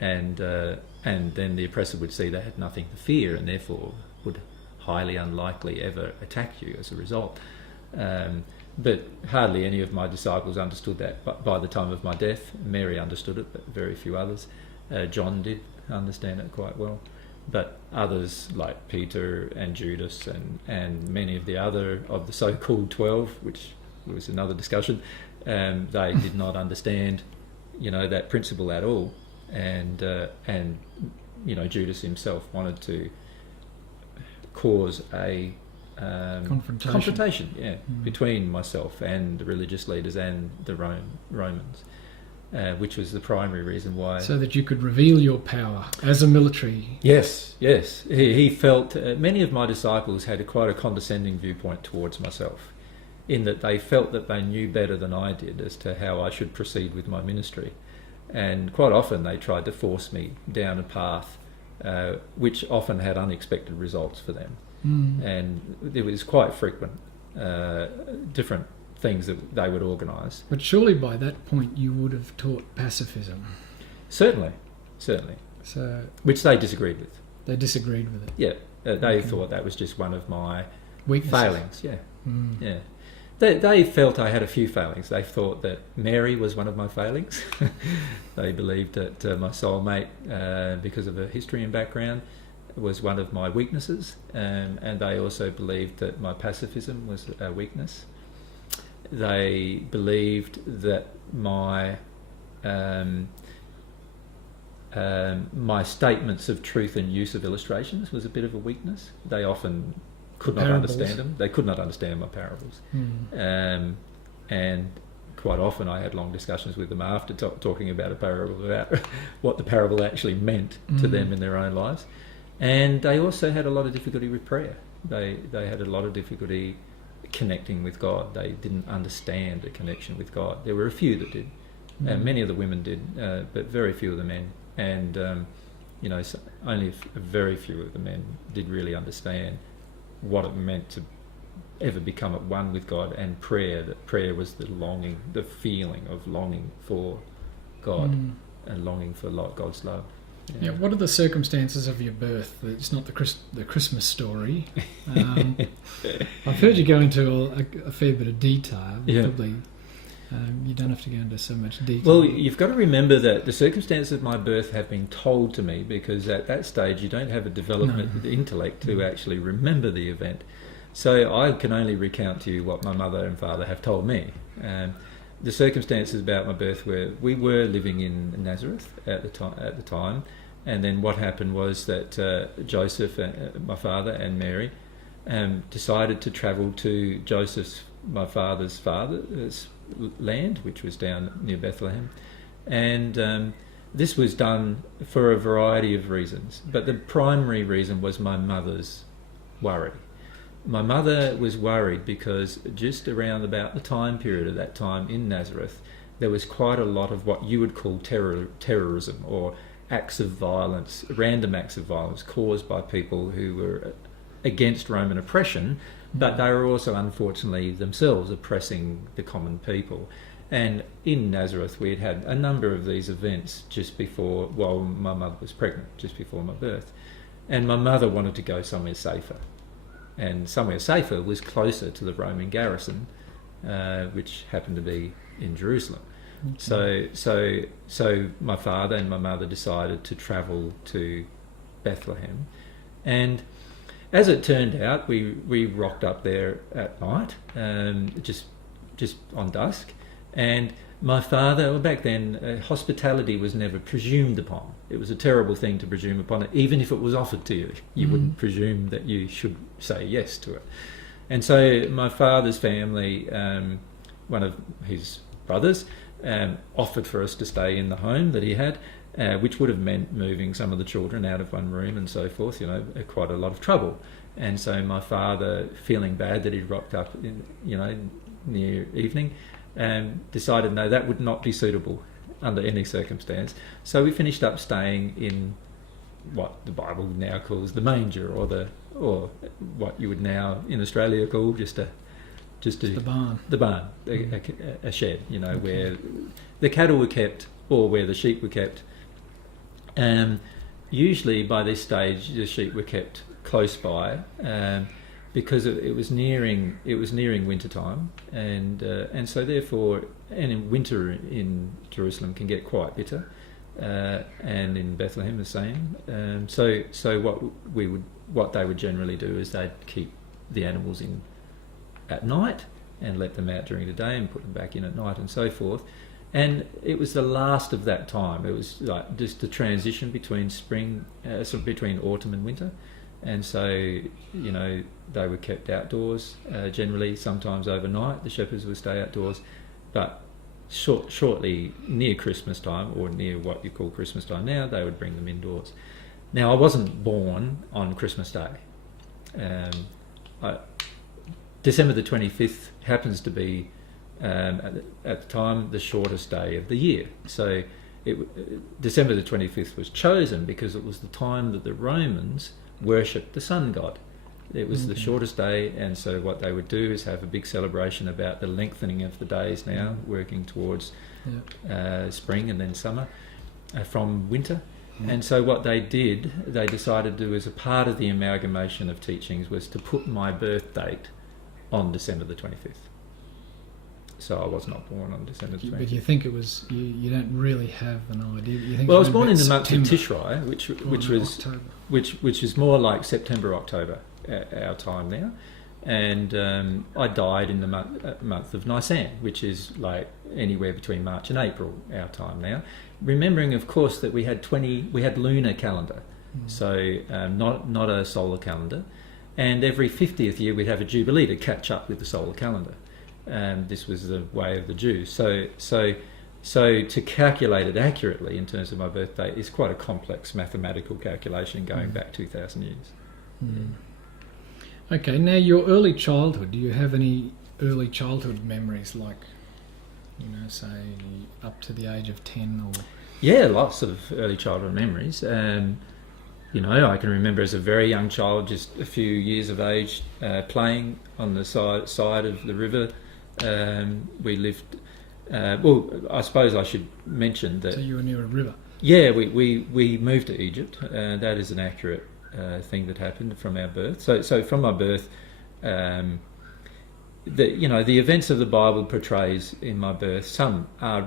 and then the oppressor would see they had nothing to fear, and therefore would highly unlikely ever attack you as a result. But hardly any of my disciples understood that. But by the time of my death, Mary understood it, but very few others. John did understand it quite well. But others like Peter and Judas and many of the so-called 12, which was another discussion, they did not understand, that principle at all. And Judas himself wanted to cause a confrontation, between myself and the religious leaders and the Romans. Which was the primary reason why. So that you could reveal your power as a military. Yes. He felt many of my disciples had quite a condescending viewpoint towards myself, in that they felt that they knew better than I did as to how I should proceed with my ministry, and quite often they tried to force me down a path which often had unexpected results for them, and it was quite frequent. Different things that they would organise. But surely by that point you would have taught pacifism. Certainly. So which they disagreed with. They disagreed with it. Yeah, they thought that was just one of my weaknesses. Failings. Yeah. They felt I had a few failings. They thought that Mary was one of my failings. They believed that my soulmate, because of her history and background, was one of my weaknesses, and they also believed that my pacifism was a weakness. They believed that my statements of truth and use of illustrations was a bit of a weakness. They often could not understand them. They could not understand my parables. And quite often I had long discussions with them after talking about a parable, about what the parable actually meant to them in their own lives. And they also had a lot of difficulty with prayer. They had a lot of difficulty connecting with God. They didn't understand a connection with God. There were a few that did, And many of the women did, but very few of the men. And only a very few of the men did really understand what it meant to ever become at one with God, and prayer. That prayer was the longing, the feeling of longing for God and longing for God's love. Yeah. What are the circumstances of your birth? It's not the Christmas story. I've heard you go into a fair bit of detail. Yeah. Probably you don't have to go into so much detail. Well, you've got to remember that the circumstances of my birth have been told to me, because at that stage you don't have a development intellect to actually remember the event. So I can only recount to you what my mother and father have told me. The circumstances about my birth were, we were living in Nazareth at the time, and then what happened was that Joseph, my father, and Mary decided to travel to my father's land, which was down near Bethlehem, and this was done for a variety of reasons, but the primary reason was my mother's worry. My mother was worried because just around about the time period of that time in Nazareth, there was quite a lot of what you would call terrorism, or acts of violence, random acts of violence caused by people who were against Roman oppression, but they were also unfortunately themselves oppressing the common people. And in Nazareth we had a number of these events while my mother was pregnant, just before my birth. And my mother wanted to go somewhere safer. And somewhere safer was closer to the Roman garrison, which happened to be in Jerusalem. Okay. So my father and my mother decided to travel to Bethlehem, and as it turned out, we rocked up there at night, just on dusk. And my father, well, back then, hospitality was never presumed upon. It was a terrible thing to presume upon it. Even if it was offered to you, you wouldn't presume that you should say yes to it. And so my father's family, one of his brothers, offered for us to stay in the home that he had, which would have meant moving some of the children out of one room and so forth, quite a lot of trouble. And so my father, feeling bad that he'd rocked up near evening, decided no, that would not be suitable under any circumstance. So we finished up staying in what the Bible now calls the manger, or what you would now in Australia call just the barn. The barn, a shed, where the cattle were kept or where the sheep were kept. Usually by this stage the sheep were kept close by, because it was nearing winter time, and so therefore, and in winter in Jerusalem can get quite bitter, and in Bethlehem the same. So what they would generally do is they'd keep the animals in at night and let them out during the day and put them back in at night and so forth. And it was the last of that time. It was like just the transition between between autumn and winter. And so, they were kept outdoors, generally, sometimes overnight. The shepherds would stay outdoors. But shortly near Christmas time, or near what you call Christmas time now, they would bring them indoors. Now, I wasn't born on Christmas Day. December the 25th happens to be, at the time, the shortest day of the year. So December the 25th was chosen because it was the time that the Romans worshipped the sun god. It was the shortest day, and so what they would do is have a big celebration about the lengthening of the days now, working towards spring and then summer from winter. And so what they decided to do as a part of the amalgamation of teachings was to put my birth date on December the 25th. So I was not born on December the 25th. But you think it was, you don't really have an idea. You think I was born in the month of September. Tishrei, which is more like September, October, our time now. And I died in the month of Nisan, which is like anywhere between March and April, our time now. Remembering, of course, that we had lunar calendar, so not a solar calendar. And every 50th year we'd have a jubilee to catch up with the solar calendar. This was the way of the Jews. So to calculate it accurately in terms of my birthday is quite a complex mathematical calculation going back 2,000 years. Okay, now your early childhood, do you have any early childhood memories, like say up to the age of 10 or... Yeah, lots of early childhood memories. I can remember as a very young child, just a few years of age, playing on the side of the river. We lived... I suppose I should mention that... So you were near a river? Yeah, we moved to Egypt. That is an accurate thing that happened from our birth. So from my birth, the events of the Bible portrays in my birth, some are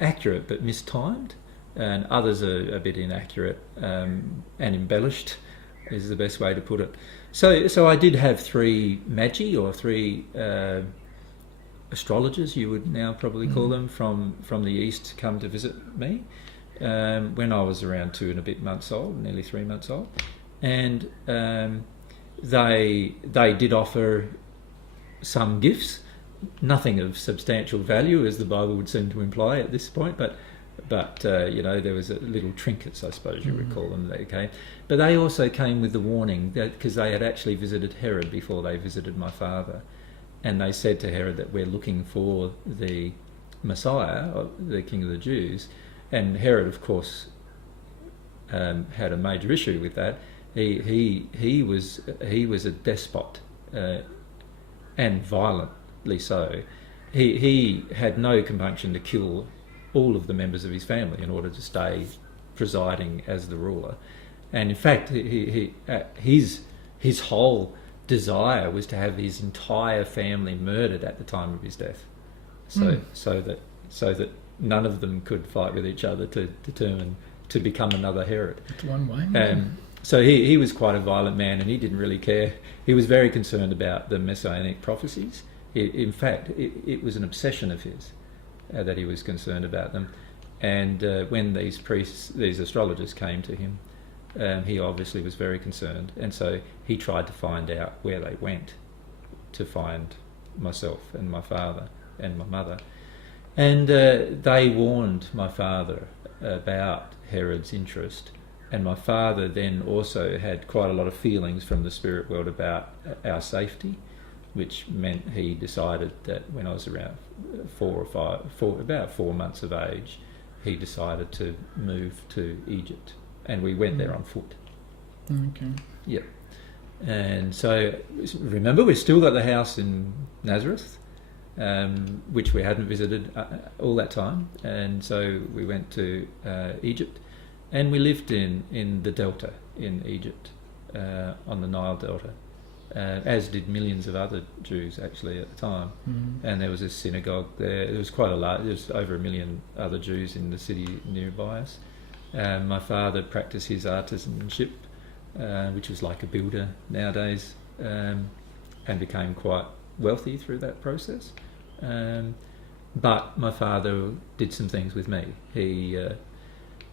accurate but mistimed, and others are a bit inaccurate and embellished, is the best way to put it. So I did have three magi, or three astrologers, you would now probably call them, from the east come to visit me when I was around 2 and a bit months old, nearly 3 months old, and they did offer some gifts, nothing of substantial value, as the Bible would seem to imply at this point, but there was a little trinkets, I suppose you would call them, they came. But they also came with the warning, that because they had actually visited Herod before they visited my father, and they said to Herod that we're looking for the Messiah, the King of the Jews, and Herod, of course, had a major issue with that. He was a despot, and violently so. He had no compunction to kill all of the members of his family in order to stay presiding as the ruler, and in fact, his whole desire was to have his entire family murdered at the time of his death, so that none of them could fight with each other to determine to become another Herod. That's one way. So he was quite a violent man, and he didn't really care. He was very concerned about the messianic prophecies. In fact, it was an obsession of his that he was concerned about them. And when these astrologers came to him, he obviously was very concerned. And so he tried to find out where they went to find myself and my father and my mother. And they warned my father about Herod's interest. And my father then also had quite a lot of feelings from the spirit world about our safety, which meant he decided that when I was around about 4 months of age, he decided to move to Egypt, and we went there on foot. Okay. Yep. And so, remember, we've still got the house in Nazareth, which we hadn't visited all that time, and so we went to Egypt, and we lived in the Delta in Egypt, on the Nile Delta. As did millions of other Jews actually at the time, and there was a synagogue there. There was there was over 1 million other Jews in the city nearby us. My father practiced his artisanship, which was like a builder nowadays, and became quite wealthy through that process. But my father did some things with me.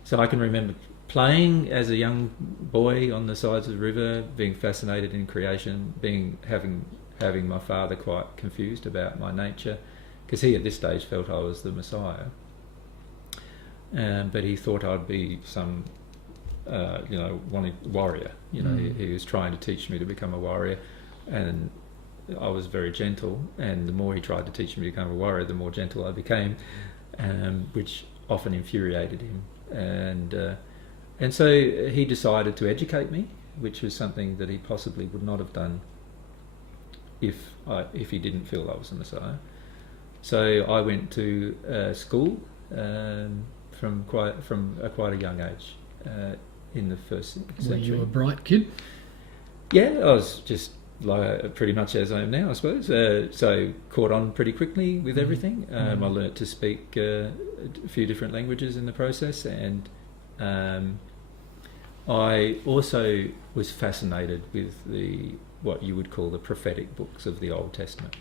So I can remember playing as a young boy on the sides of the river, being fascinated in creation, having my father quite confused about my nature, because he at this stage felt I was the Messiah, but he thought I'd be some warrior. He was trying to teach me to become a warrior, and I was very gentle, and the more he tried to teach me to become a warrior, the more gentle I became, which often infuriated him. And so he decided to educate me, which was something that he possibly would not have done if he didn't feel I was the Messiah. So I went to school from quite a young age in the first century. Were you a bright kid? Yeah, I was just like pretty much as I am now, I suppose. So caught on pretty quickly with everything. I learnt to speak a few different languages in the process, and I also was fascinated with what you would call the prophetic books of the Old Testament,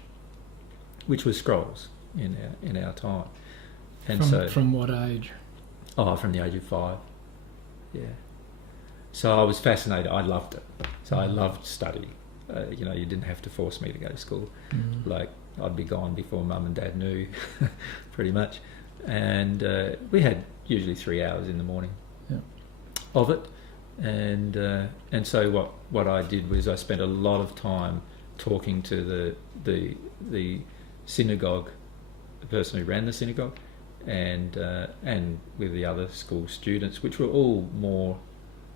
which were scrolls in our time. And from what age? Oh, from the age of 5. Yeah. So I was fascinated. I loved it. So I loved study. You didn't have to force me to go to school. Like, I'd be gone before Mum and Dad knew, pretty much. And we had usually 3 hours in the morning of it. And so what I did was I spent a lot of time talking to the synagogue person who ran the synagogue, and with the other school students, which were all more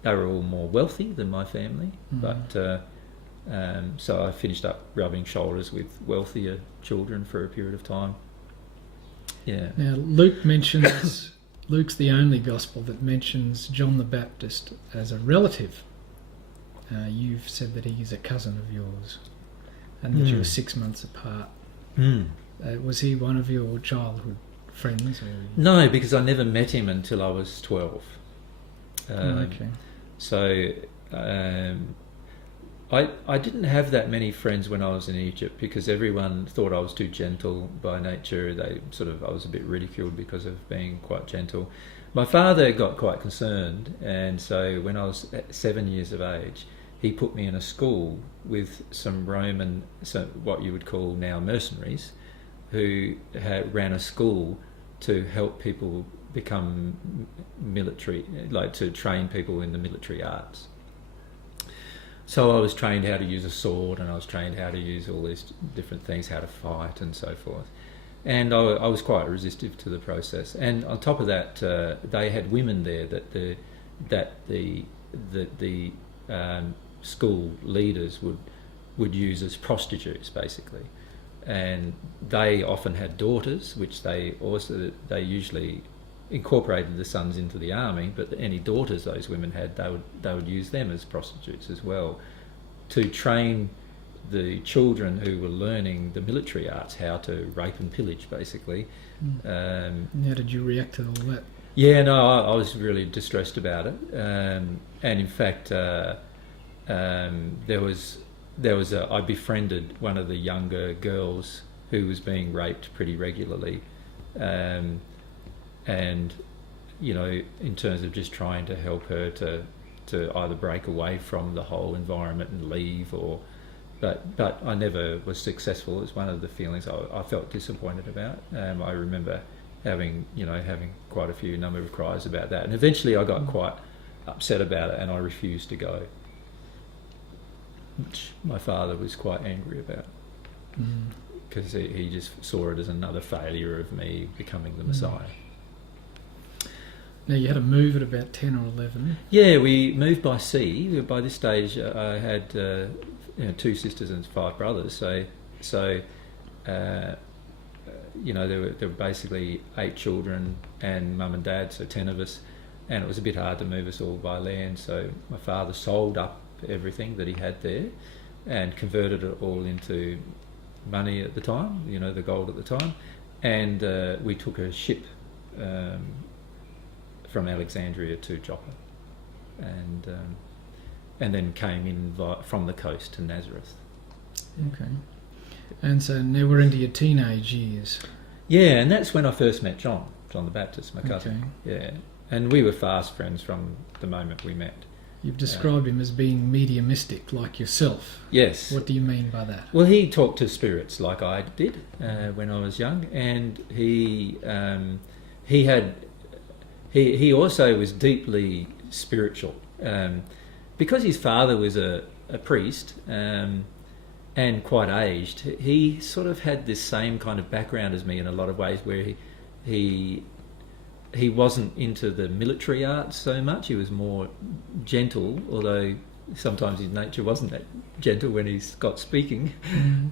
wealthy than my family. But so I finished up rubbing shoulders with wealthier children for a period of time. Yeah. Now, Luke mentions, Luke's the only gospel that mentions John the Baptist as a relative. You've said that he's a cousin of yours and that you were 6 months apart. Was he one of your childhood friends? Or... No, because I never met him until I was 12. Okay. So I didn't have that many friends when I was in Egypt, because everyone thought I was too gentle by nature. I was a bit ridiculed because of being quite gentle. My father got quite concerned, and so when I was 7 years of age, he put me in a school with some Roman, what you would call now mercenaries, who ran a school to help people become military, like to train people in the military arts. So I was trained how to use a sword, and I was trained how to use all these different things, how to fight and so forth. And I was quite resistive to the process. And on top of that, they had women there that the school leaders would use as prostitutes, basically. And they often had daughters, which they usually incorporated the sons into the army, but any daughters those women had, they would use them as prostitutes as well, to train the children who were learning the military arts how to rape and pillage, basically. How did you react to all that? Yeah, no, I was really distressed about it, and in fact, I befriended one of the younger girls who was being raped pretty regularly, and in terms of just trying to help her to either break away from the whole environment and leave, but I never was successful. It was one of the feelings I felt disappointed about. I remember having quite a number of cries about that, and eventually I got quite upset about it, and I refused to go, which my father was quite angry about, because he just saw it as another failure of me becoming the Messiah. Now, you had to move at about 10 or 11. Yeah, we moved by sea. By this stage, I had 2 sisters and 5 brothers. So there were basically 8 children and mum and dad, so 10 of us, and it was a bit hard to move us all by land. So my father sold up everything that he had there and converted it all into money at the time, the gold at the time, and we took a ship from Alexandria to Joppa, and then came in from the coast to Nazareth. Okay. And so now we're into your teenage years. Yeah, and that's when I first met John the Baptist, my cousin. Okay. Yeah, and we were fast friends from the moment we met. You've described him as being mediumistic, like yourself. Yes. What do you mean by that? Well, he talked to spirits like I did when I was young, and he also was deeply spiritual, because his father was a priest and quite aged. He sort of had this same kind of background as me in a lot of ways, where he wasn't into the military arts so much. He was more gentle, although sometimes his nature wasn't that gentle when he got speaking.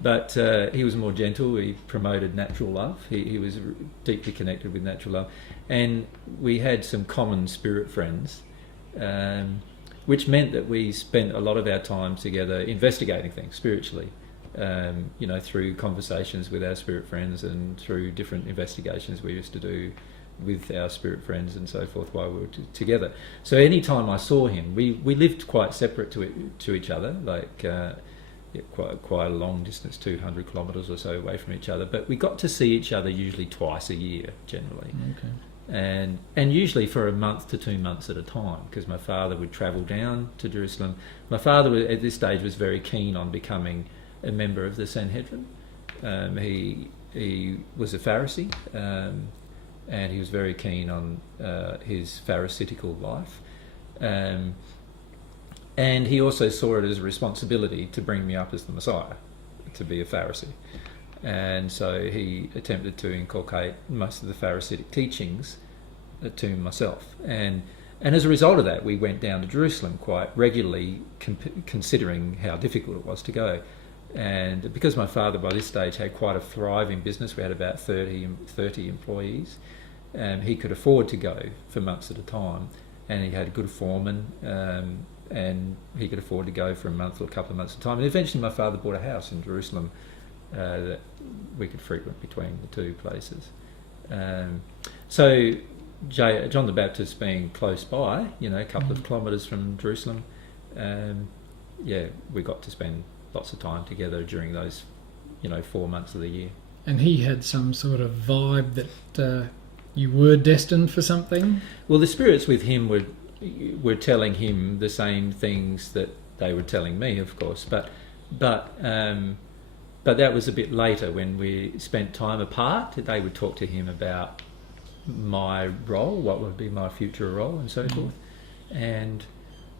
But he was more gentle. He promoted natural love. He was deeply connected with natural love. And we had some common spirit friends, which meant that we spent a lot of our time together investigating things spiritually, through conversations with our spirit friends and through different investigations we used to do with our spirit friends and so forth while we were together. So any time I saw him, we lived quite separate to each other, like quite a long distance, 200 kilometres or so away from each other, but we got to see each other usually twice a year generally. Okay. And usually for a month to 2 months at a time, because my father would travel down to Jerusalem. My father at this stage was very keen on becoming a member of the Sanhedrin. He was a Pharisee, and he was very keen on his Pharisaical life. And he also saw it as a responsibility to bring me up as the Messiah, to be a Pharisee. And so he attempted to inculcate most of the Pharisaic teachings to myself. And as a result of that, we went down to Jerusalem quite regularly, considering how difficult it was to go. And because my father by this stage had quite a thriving business, we had about 30 employees, he could afford to go for months at a time. And he had a good foreman, and he could afford to go for a month or a couple of months at a time. And eventually my father bought a house in Jerusalem that we could frequent between the two places. So John the Baptist being close by, a couple of kilometres from Jerusalem, we got to spend lots of time together during those, 4 months of the year. And he had some sort of vibe that you were destined for something? Well, the spirits with him were telling him the same things that they were telling me, of course, but that was a bit later when we spent time apart. They would talk to him about my role, what would be my future role, and so forth. And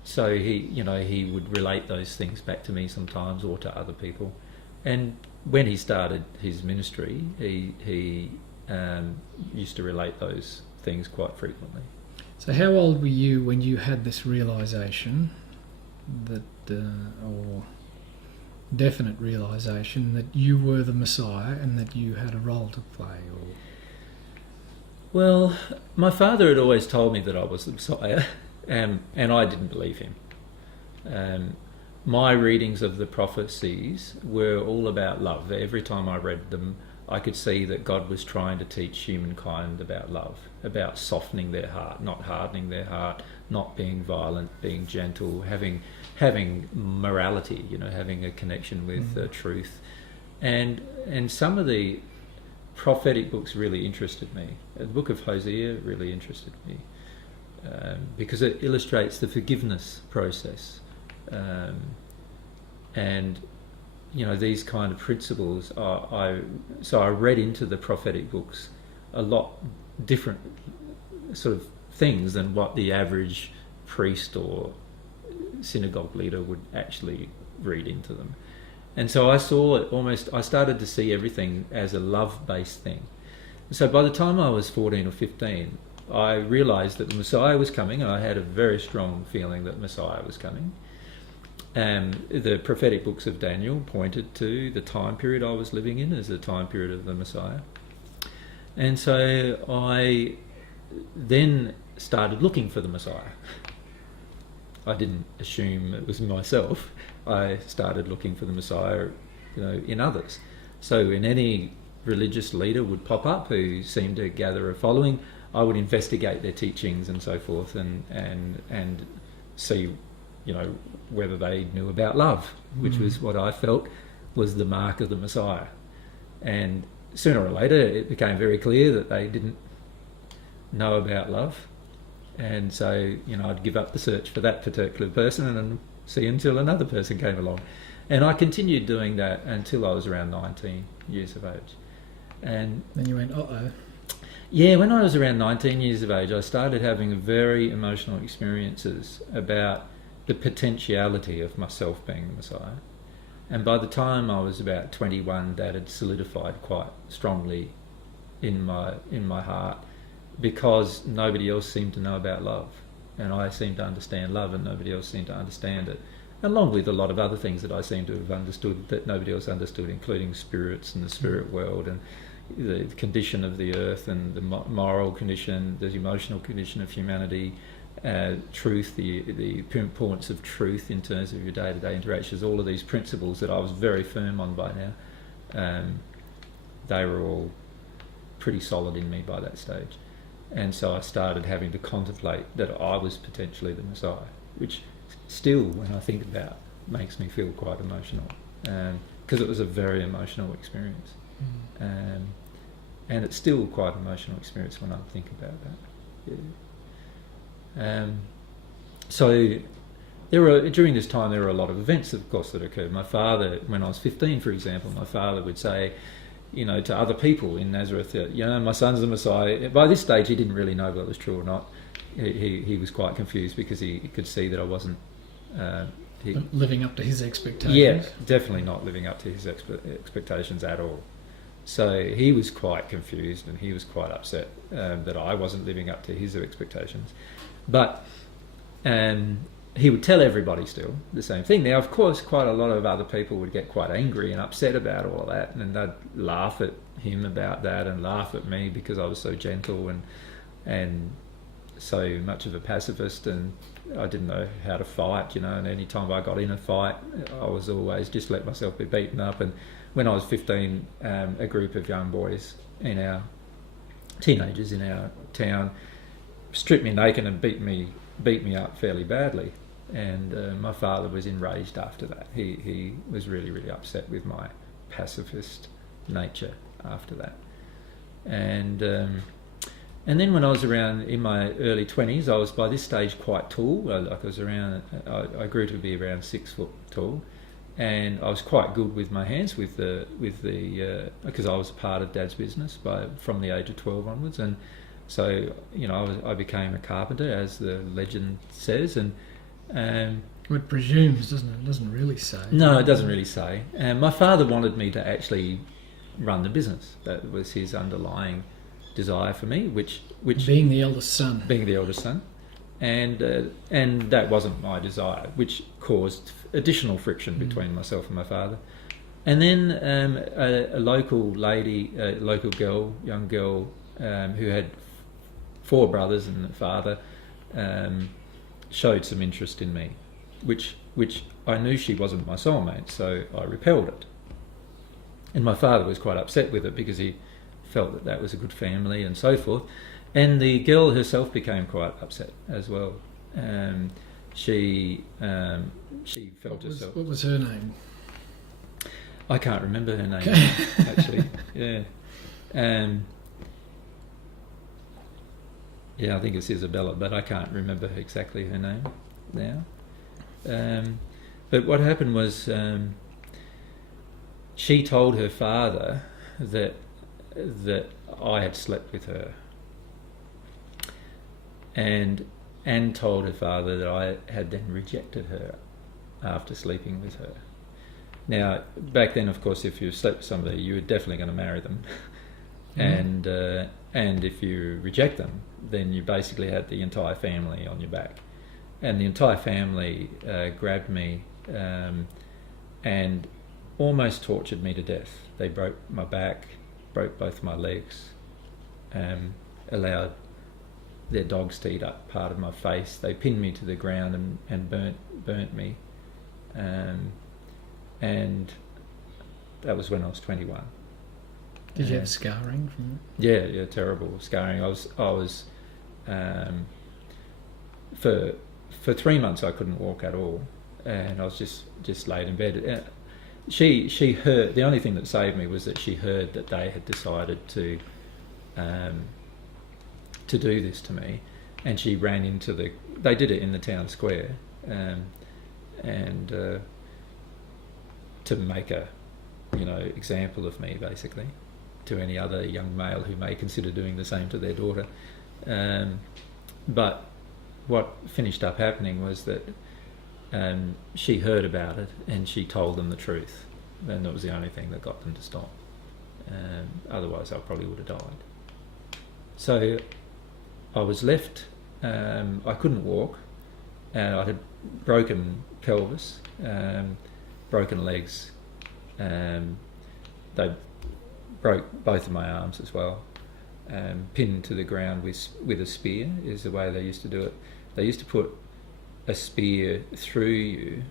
so he would relate those things back to me sometimes, or to other people. And when he started his ministry, he used to relate those things quite frequently. So how old were you when you had this realisation that, or definite realisation that you were the Messiah and that you had a role to play? Or Well, my father had always told me that I was the Messiah, and I didn't believe him. My readings of the prophecies were all about love. Every time I read them, I could see that God was trying to teach humankind about love, about softening their heart, not hardening their heart, not being violent, being gentle, having morality, having a connection with truth. And some of the prophetic books really interested me. The book of Hosea really interested me because it illustrates the forgiveness process. And these kind of principles so I read into the prophetic books a lot different sort of things than what the average priest or synagogue leader would actually read into them. And so I started to see everything as a love-based thing. So by the time I was 14 or 15, I realised that the Messiah was coming, and I had a very strong feeling that Messiah was coming. The prophetic books of Daniel pointed to the time period I was living in as the time period of the Messiah. And so I then started looking for the Messiah. I didn't assume it was myself. I started looking for the Messiah, in others. So when any religious leader would pop up who seemed to gather a following, I would investigate their teachings and so forth, and see, whether they knew about love, which was what I felt was the mark of the Messiah. And sooner or later, it became very clear that they didn't know about love. And so, I'd give up the search for that particular person and see until another person came along. And I continued doing that until I was around 19 years of age. And then you went, uh-oh. Yeah, when I was around 19 years of age, I started having very emotional experiences about the potentiality of myself being the Messiah. And by the time I was about 21, that had solidified quite strongly in my heart, because nobody else seemed to know about love, and I seemed to understand love and nobody else seemed to understand it, along with a lot of other things that I seem to have understood that nobody else understood, including spirits and the spirit world and the condition of the earth and the moral condition, the emotional condition of humanity, truth, the importance of truth in terms of your day-to-day interactions, all of these principles that I was very firm on by now. They were all pretty solid in me by that stage. And so I started having to contemplate that I was potentially the Messiah, which still, when I think about, makes me feel quite emotional, because it was a very emotional experience. And it's still quite an emotional experience when I think about that. Yeah. So during this time there were a lot of events, of course, that occurred. My father, when I was 15, for example, my father would say, to other people in Nazareth, my son's the Messiah. By this stage, he didn't really know whether it was true or not. He was quite confused because he could see that I wasn't living up to his expectations. Yeah, definitely not living up to his expectations at all. So he was quite confused and he was quite upset that I wasn't living up to his expectations. But he would tell everybody still the same thing. Now, of course, quite a lot of other people would get quite angry and upset about all of that, and they'd laugh at him about that and laugh at me because I was so gentle and so much of a pacifist, and I didn't know how to fight, you know, and any time I got in a fight, I was always just let myself be beaten up. And when I was 15, a group of young boys teenagers in our town, stripped me naked and beat me up fairly badly. And my father was enraged after that. He was really, really upset with my pacifist nature after that. And then when I was around in my early 20s, I was by this stage quite tall. I grew to be around 6 foot tall, and I was quite good with my hands because I was a part of Dad's business from the age of 12 onwards. And so, you know, I became a carpenter, as the legend says, and it presumes, doesn't it? It doesn't really say. No, it doesn't really say. And my father wanted me to actually run the business. That was his underlying desire for me, which being the eldest son, and that wasn't my desire, which caused additional friction between myself and my father. And then a local lady, a local girl, young girl, who had 4 brothers and a father, showed some interest in me, which I knew she wasn't my soulmate, so I repelled it. And my father was quite upset with it because he felt that was a good family and so forth. And the girl herself became quite upset as well. She felt herself... What was her name? I can't remember her name, actually. Yeah. Yeah, I think it's Isabella, but I can't remember exactly her name now. But what happened was she told her father that I had slept with her, and told her father that I had then rejected her after sleeping with her. Now, back then, of course, if you slept with somebody, you were definitely going to marry them. And if you reject them, then you basically had the entire family on your back. And the entire family grabbed me and almost tortured me to death. They broke my back, broke both my legs, allowed their dogs to eat up part of my face. They pinned me to the ground and burnt me. And that was when I was 21. Did you have scarring from it? Yeah, terrible scarring. I was for 3 months I couldn't walk at all, and I was just laid in bed. She heard. The only thing that saved me was that she heard that they had decided to do this to me, and she ran into the. They did it in the town square, and to make a example of me, basically, to any other young male who may consider doing the same to their daughter. But what finished up happening was that she heard about it and she told them the truth, and that was the only thing that got them to stop. Otherwise I probably would have died. So I was left, I couldn't walk, and I had broken pelvis, broken legs, they broke both of my arms as well, pinned to the ground with a spear is the way they used to do it. They used to put a spear through you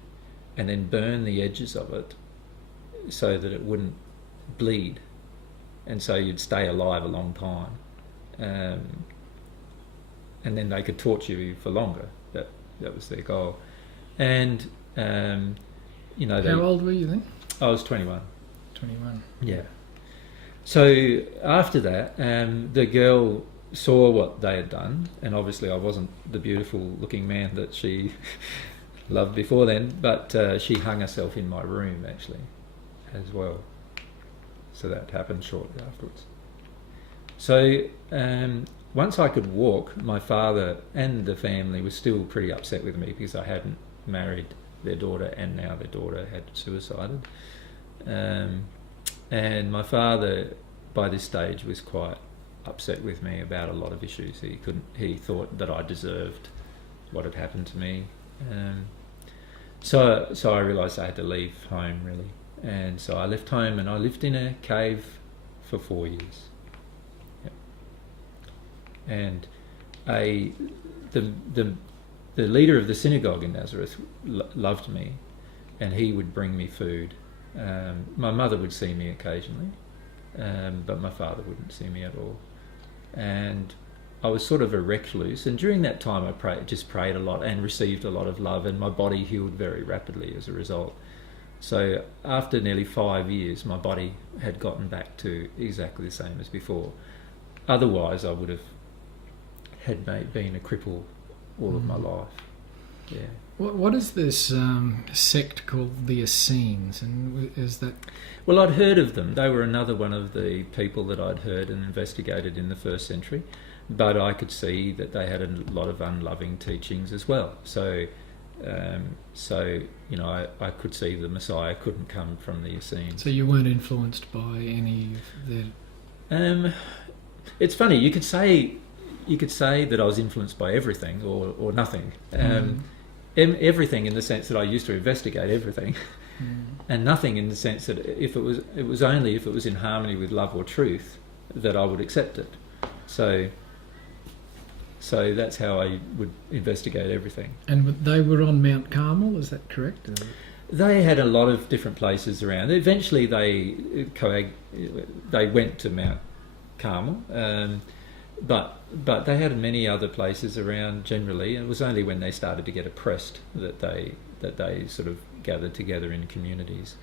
and then burn the edges of it so that it wouldn't bleed, and so you'd stay alive a long time, and then they could torture you for longer. That was their goal. And how old were you then? I was 21. 21. Yeah. So after that, the girl saw what they had done, and obviously I wasn't the beautiful looking man that she loved before then, but she hung herself in my room actually as well. So that happened shortly afterwards. So once I could walk, my father and the family were still pretty upset with me because I hadn't married their daughter, and now their daughter had suicided. And my father, by this stage, was quite upset with me about a lot of issues. He thought that I deserved what had happened to me. So I realised I had to leave home, really. And so I left home and I lived in a cave for 4 years. Yep. And the leader of the synagogue in Nazareth loved me, and he would bring me food. My mother would see me occasionally, but my father wouldn't see me at all. And I was sort of a recluse, and during that time I prayed a lot and received a lot of love, and my body healed very rapidly as a result. So after nearly 5 years, my body had gotten back to exactly the same as before. Otherwise, I would have been a cripple all of my life. Yeah. What is this sect called the Essenes, and is that? Well, I'd heard of them. They were another one of the people that I'd heard and investigated in the first century, but I could see that they had a lot of unloving teachings as well. So you know, I could see the Messiah couldn't come from the Essenes. So you weren't influenced by any of their... It's funny. You could say that I was influenced by everything or nothing. Everything in the sense that I used to investigate everything, and nothing in the sense that it was only if it was in harmony with love or truth that I would accept it. So that's how I would investigate everything. And they were on Mount Carmel, is that correct? They had a lot of different places around. Eventually they went to Mount Carmel, but they had many other places around generally. It was only when they started to get oppressed that they sort of gathered together in communities.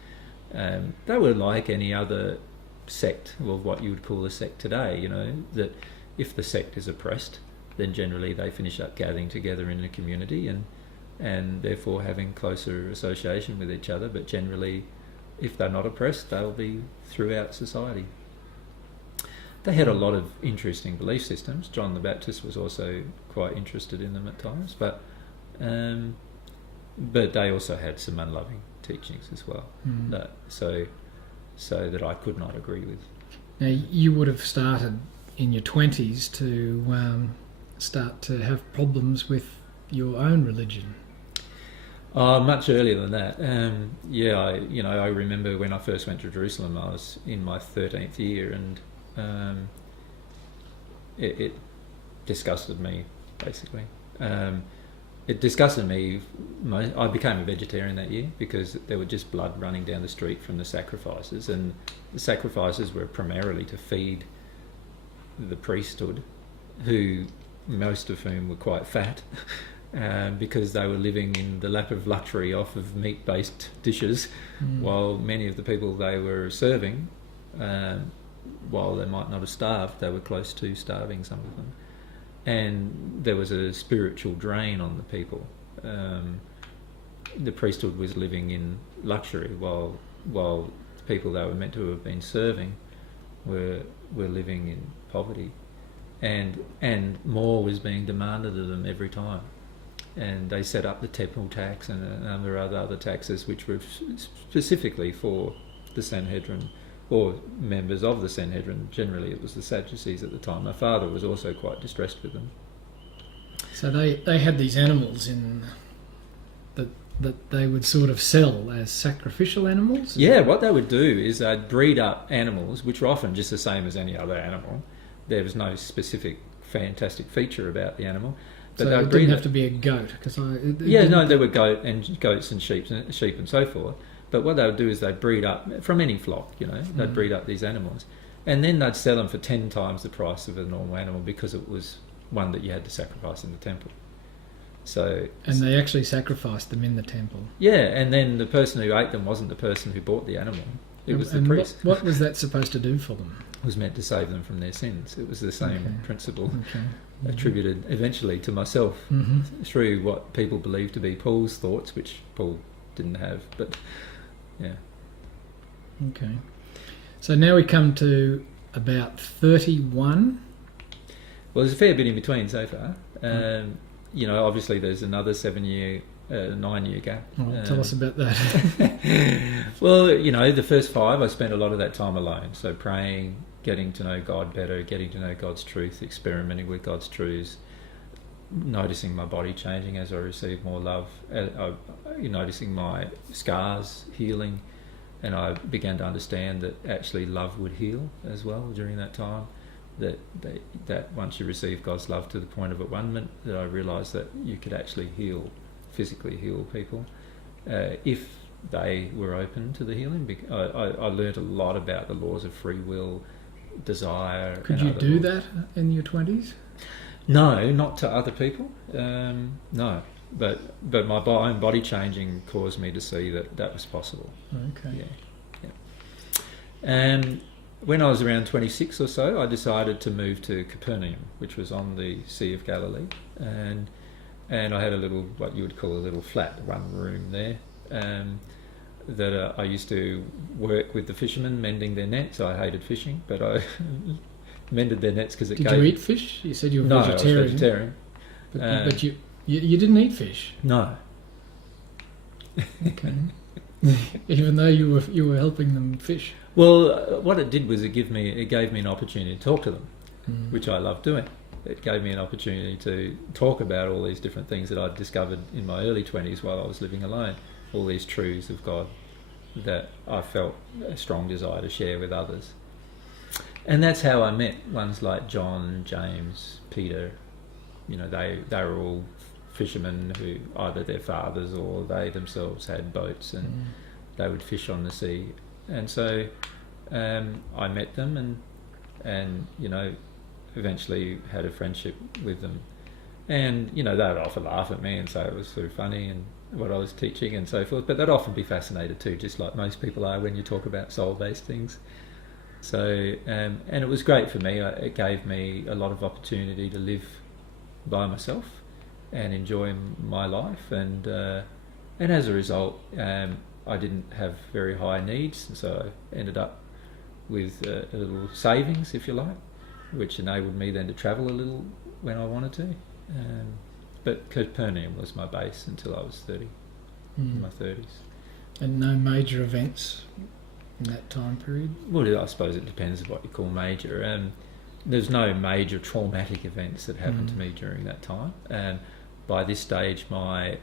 They were like any other sect, or what you would call a sect today, you know, that if the sect is oppressed, then generally they finish up gathering together in a community and therefore having closer association with each other. But generally, if they're not oppressed, they'll be throughout society. They had a lot of interesting belief systems. John the Baptist was also quite interested in them at times, but they also had some unloving teachings as well. So that I could not agree with. Now, you would have started in your 20s to start to have problems with your own religion. Much earlier than that. I remember when I first went to Jerusalem, I was in my 13th year, and it disgusted me, basically. It disgusted me. I became a vegetarian that year because there was just blood running down the street from the sacrifices, and the sacrifices were primarily to feed the priesthood, who most of whom were quite fat, because they were living in the lap of luxury off of meat-based dishes, while many of the people they were serving, while they might not have starved, they were close to starving, some of them. And there was a spiritual drain on the people. The priesthood was living in luxury, while the people they were meant to have been serving were living in poverty, and more was being demanded of them every time. And they set up the temple tax and a number of other taxes which were specifically for the Sanhedrin, or members of the Sanhedrin. Generally it was the Sadducees at the time. My father was also quite distressed with them. So they had these animals in that they would sort of sell as sacrificial animals? Yeah, what they would do is they'd breed up animals, which were often just the same as any other animal. There was no specific fantastic feature about the animal. But so it didn't have to be a goat? There were goats and sheep and so forth. But what they would do is they'd breed up, from any flock, you know, they'd breed up these animals. And then they'd sell them for 10 times the price of a normal animal because it was one that you had to sacrifice in the temple. And they actually sacrificed them in the temple? Yeah, and then the person who ate them wasn't the person who bought the animal. It was the priest. What was that supposed to do for them? It was meant to save them from their sins. It was the same principle attributed eventually to myself through what people believe to be Paul's thoughts, which Paul didn't have, but yeah. Okay. So now we come to about 31. Well, there's a fair bit in between so far. obviously there's another 9-year gap. Well, tell us about that. Well, the first 5, I spent a lot of that time alone. So praying, getting to know God better, getting to know God's truth, experimenting with God's truths, noticing my body changing as I received more love, noticing my scars healing, and I began to understand that actually love would heal as well during that time. That once you receive God's love to the point of at-one-ment, that I realised that you could actually physically heal people if they were open to the healing. I learnt a lot about the laws of free will, desire. Could you do that in your 20s? No, not to other people. No, but my own body changing caused me to see that was possible. Okay. Yeah. When I was around 26 or so, I decided to move to Capernaum, which was on the Sea of Galilee, and I had a little, what you would call a little flat, one room there, that I used to work with the fishermen mending their nets. I hated fishing, but I mended their nets because it Did you eat fish? You said you were vegetarian. No, I was vegetarian. But you didn't eat fish? No. Okay. Even though you were helping them fish? Well, what it did was it gave me an opportunity to talk to them, which I love doing. It gave me an opportunity to talk about all these different things that I'd discovered in my early 20s while I was living alone, all these truths of God that I felt a strong desire to share with others. And that's how I met ones like John, James, Peter. They were all fishermen who either their fathers or they themselves had boats, and they would fish on the sea. And so I met them and eventually had a friendship with them. And they would often laugh at me and say it was sort of funny and what I was teaching and so forth, but they'd often be fascinated too, just like most people are when you talk about soul-based things. So and it was great for me. It gave me a lot of opportunity to live by myself and enjoy my life, and as a result I didn't have very high needs, and so I ended up with a little savings, if you like, which enabled me then to travel a little when I wanted to. But Capernaum was my base until I was 30, in my 30s. And no major events in that time period? Well, I suppose it depends on what you call major. There's no major traumatic events that happened to me during that time. By this stage, I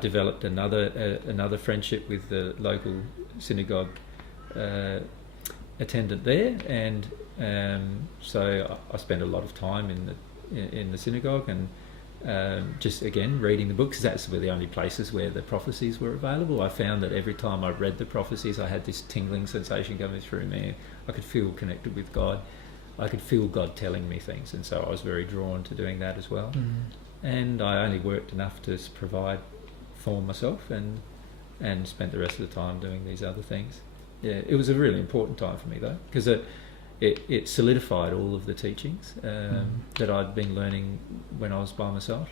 developed another friendship with the local synagogue attendant there, and so I spent a lot of time in the synagogue and just again reading the books. That's were the only places where the prophecies were available. I found that every time I read the prophecies, I had this tingling sensation going through me. I could feel connected with God. I could feel God telling me things, and so I was very drawn to doing that as well. And I only worked enough to provide for myself, and spent the rest of the time doing these other things. Yeah, it was a really important time for me though, because it solidified all of the teachings that I'd been learning when I was by myself,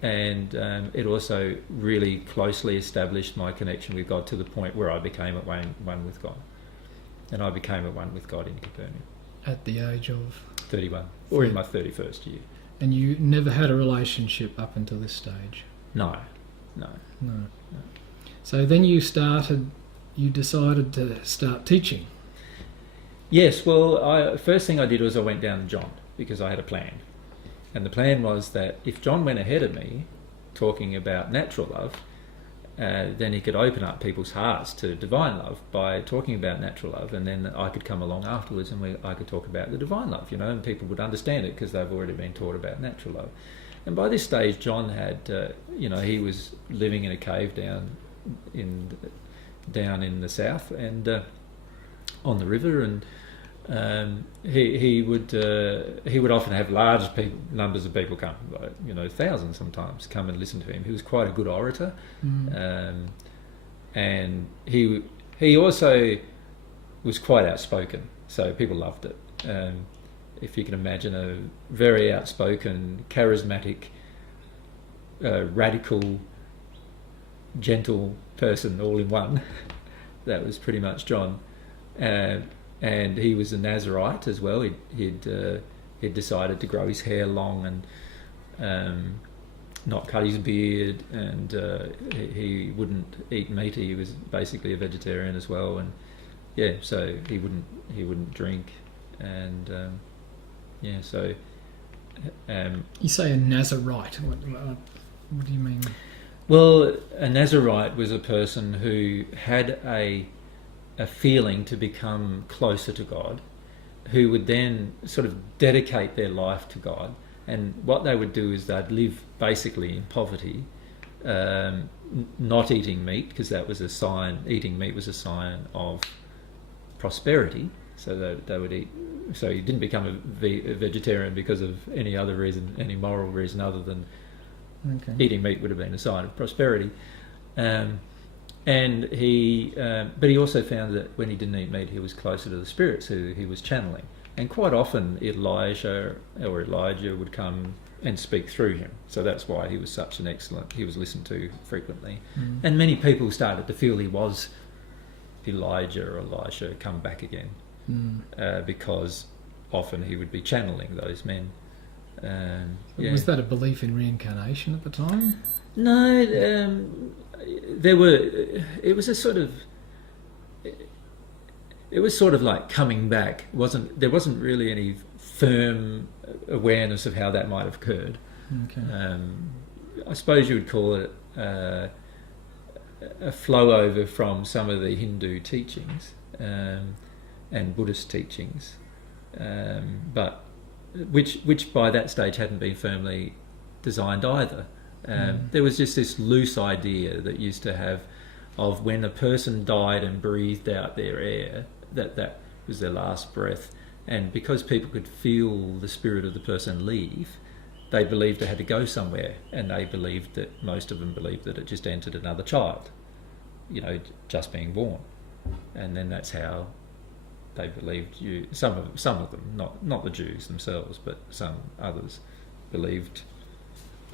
and it also really closely established my connection with God to the point where I became at one with God, and I became at one with God in Capernaum. At the age of? 31, or in my 31st year. And you never had a relationship up until this stage? No. So then you decided to start teaching? Yes, well, first thing I did was I went down to John, because I had a plan. And the plan was that if John went ahead of me, talking about natural love, then he could open up people's hearts to divine love by talking about natural love, and then I could come along afterwards and I could talk about the divine love, and people would understand it because they've already been taught about natural love. And by this stage, John had, he was living in a cave down in the south and on the river, and he would often have large numbers of people come, thousands sometimes, come and listen to him. He was quite a good orator, and he also was quite outspoken, so people loved it. If you can imagine a very outspoken, charismatic, radical, gentle person all in one, that was pretty much John. And he was a Nazarite as well. He'd decided to grow his hair long not cut his beard, and he wouldn't eat meat. He was basically a vegetarian as well, and so he wouldn't drink, and so. You say a Nazarite. What do you mean? Well, a Nazarite was a person who had a feeling to become closer to God, who would then sort of dedicate their life to God. And what they would do is they'd live basically in poverty, not eating meat, because that was a sign. Eating meat was a sign of prosperity. So they would eat. So you didn't become a vegetarian because of any other reason, any moral reason other than eating meat would have been a sign of prosperity. And he, but he also found that when he didn't eat meat, he was closer to the spirits who he was channeling. And quite often Elijah would come and speak through him. So that's why he was such an excellent, he was listened to frequently. And many people started to feel he was Elijah or Elisha come back again, because often he would be channeling those men. Was that a belief in reincarnation at the time? No, there were. It was a sort of. It was sort of like coming back. There wasn't really any firm awareness of how that might have occurred. Okay. I suppose you would call it a flow over from some of the Hindu teachings and Buddhist teachings, but which by that stage hadn't been firmly designed either. There was just this loose idea that used to have of when a person died and breathed out their air, that was their last breath, and because people could feel the spirit of the person leave, they believed it had to go somewhere, and most of them believed that it just entered another child, just being born, and then that's how they believed some of them, not the Jews themselves, but some others believed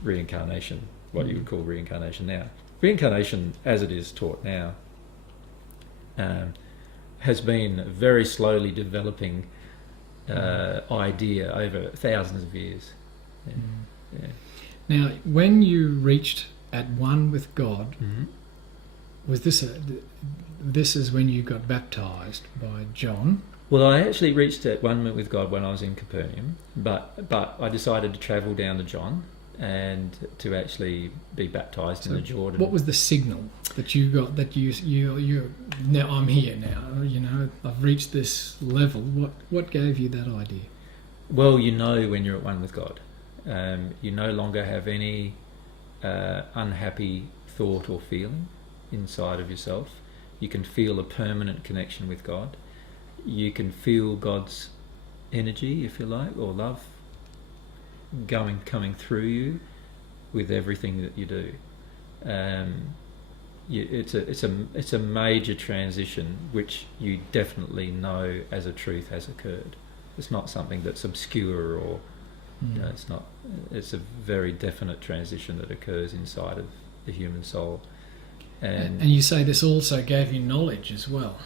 reincarnation, what you would call reincarnation now. Reincarnation, as it is taught now, has been a very slowly developing idea over thousands of years. Now, when you reached at one with God, was this is when you got baptised by John? Well, I actually reached at one with God when I was in Capernaum, but I decided to travel down to John and to actually be baptised in the Jordan. What was the signal that you got that you now I'm here now, I've reached this level? What gave you that idea? Well, when you're at one with God, you no longer have any unhappy thought or feeling inside of yourself. You can feel a permanent connection with God. You can feel God's energy, if you like, or love coming through you with everything that you do. It's a major transition which you definitely know as a truth has occurred. It's not something that's obscure or it's not. It's a very definite transition that occurs inside of the human soul. And you say this also gave you knowledge as well.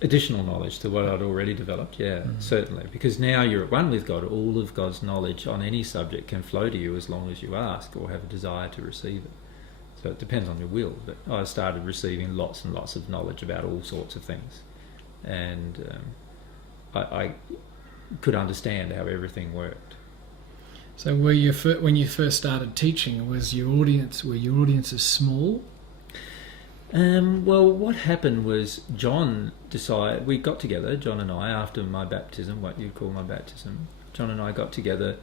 Additional knowledge to what I'd already developed, certainly. Because now you're at one with God, all of God's knowledge on any subject can flow to you as long as you ask or have a desire to receive it. So it depends on your will. But I started receiving lots and lots of knowledge about all sorts of things. And I could understand how everything worked. So when you first started teaching, were your audiences small? Well, what happened was we got together, John and I, after my baptism, what you'd call my baptism. John and I got together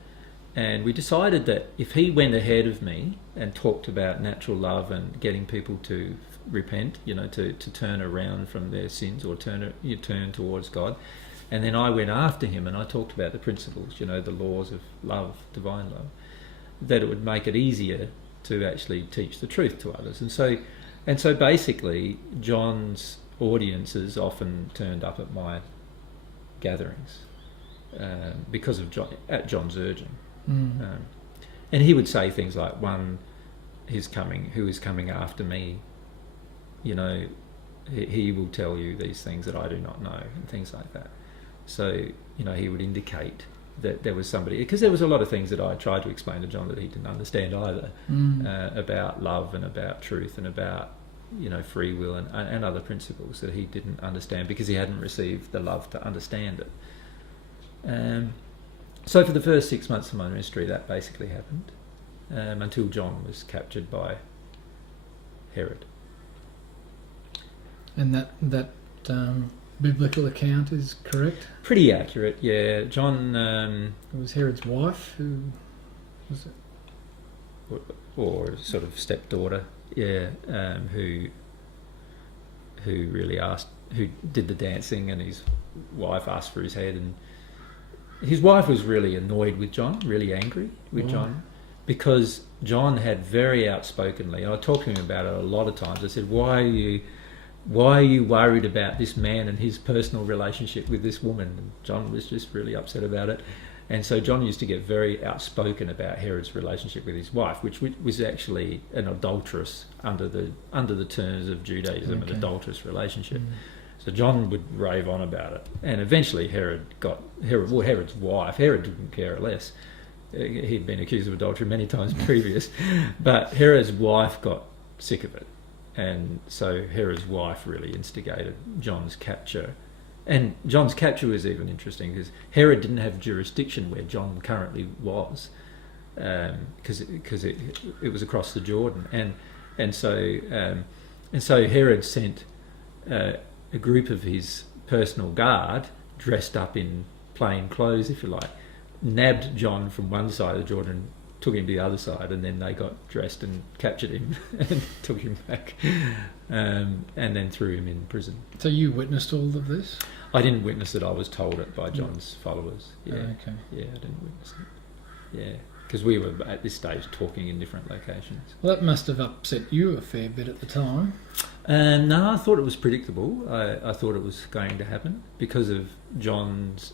and we decided that if he went ahead of me and talked about natural love and getting people to repent, to turn around from their sins or turn towards God, and then I went after him and I talked about the principles, the laws of love, divine love, that it would make it easier to actually teach the truth to others. And so basically, John's audiences often turned up at my gatherings because of John's urging. And he would say things like, "One who is coming after me, he will tell you these things that I do not know," and things like that. So, he would indicate that there was somebody, because there was a lot of things that I tried to explain to John that he didn't understand either, about love and about truth and about, you know, free will and other principles that he didn't understand because he hadn't received the love to understand it. So for the first 6 months of my ministry, that basically happened, until John was captured by Herod. And that biblical account is correct? Pretty accurate, yeah. John... it was Herod's wife who was it? Or sort of stepdaughter, yeah, who really asked, who did the dancing, and his wife asked for his head, and his wife was really annoyed with John, really angry with John, because John had very outspokenly, I talked to him about it a lot of times, I said, why are you worried about this man and his personal relationship with this woman? And John was just really upset about it. And so John used to get very outspoken about Herod's relationship with his wife, which was actually an adulterous, under the terms of Judaism, an adulterous relationship. So John would rave on about it. And eventually Herod's wife, Herod didn't care less. He'd been accused of adultery many times previous, but Herod's wife got sick of it. And so Herod's wife really instigated John's capture. And John's capture was even interesting because Herod didn't have jurisdiction where John currently was, because it was across the Jordan. And so Herod sent a group of his personal guard, dressed up in plain clothes, if you like, nabbed John from one side of the Jordan, took him to the other side, and then they got dressed and captured him and took him back, and then threw him in prison. So you witnessed all of this? I didn't witness it. I was told it by John's followers. Yeah, okay. Yeah, I didn't witness it. Yeah, because we were at this stage talking in different locations. Well, that must have upset you a fair bit at the time. No, I thought it was predictable. I thought it was going to happen because of John's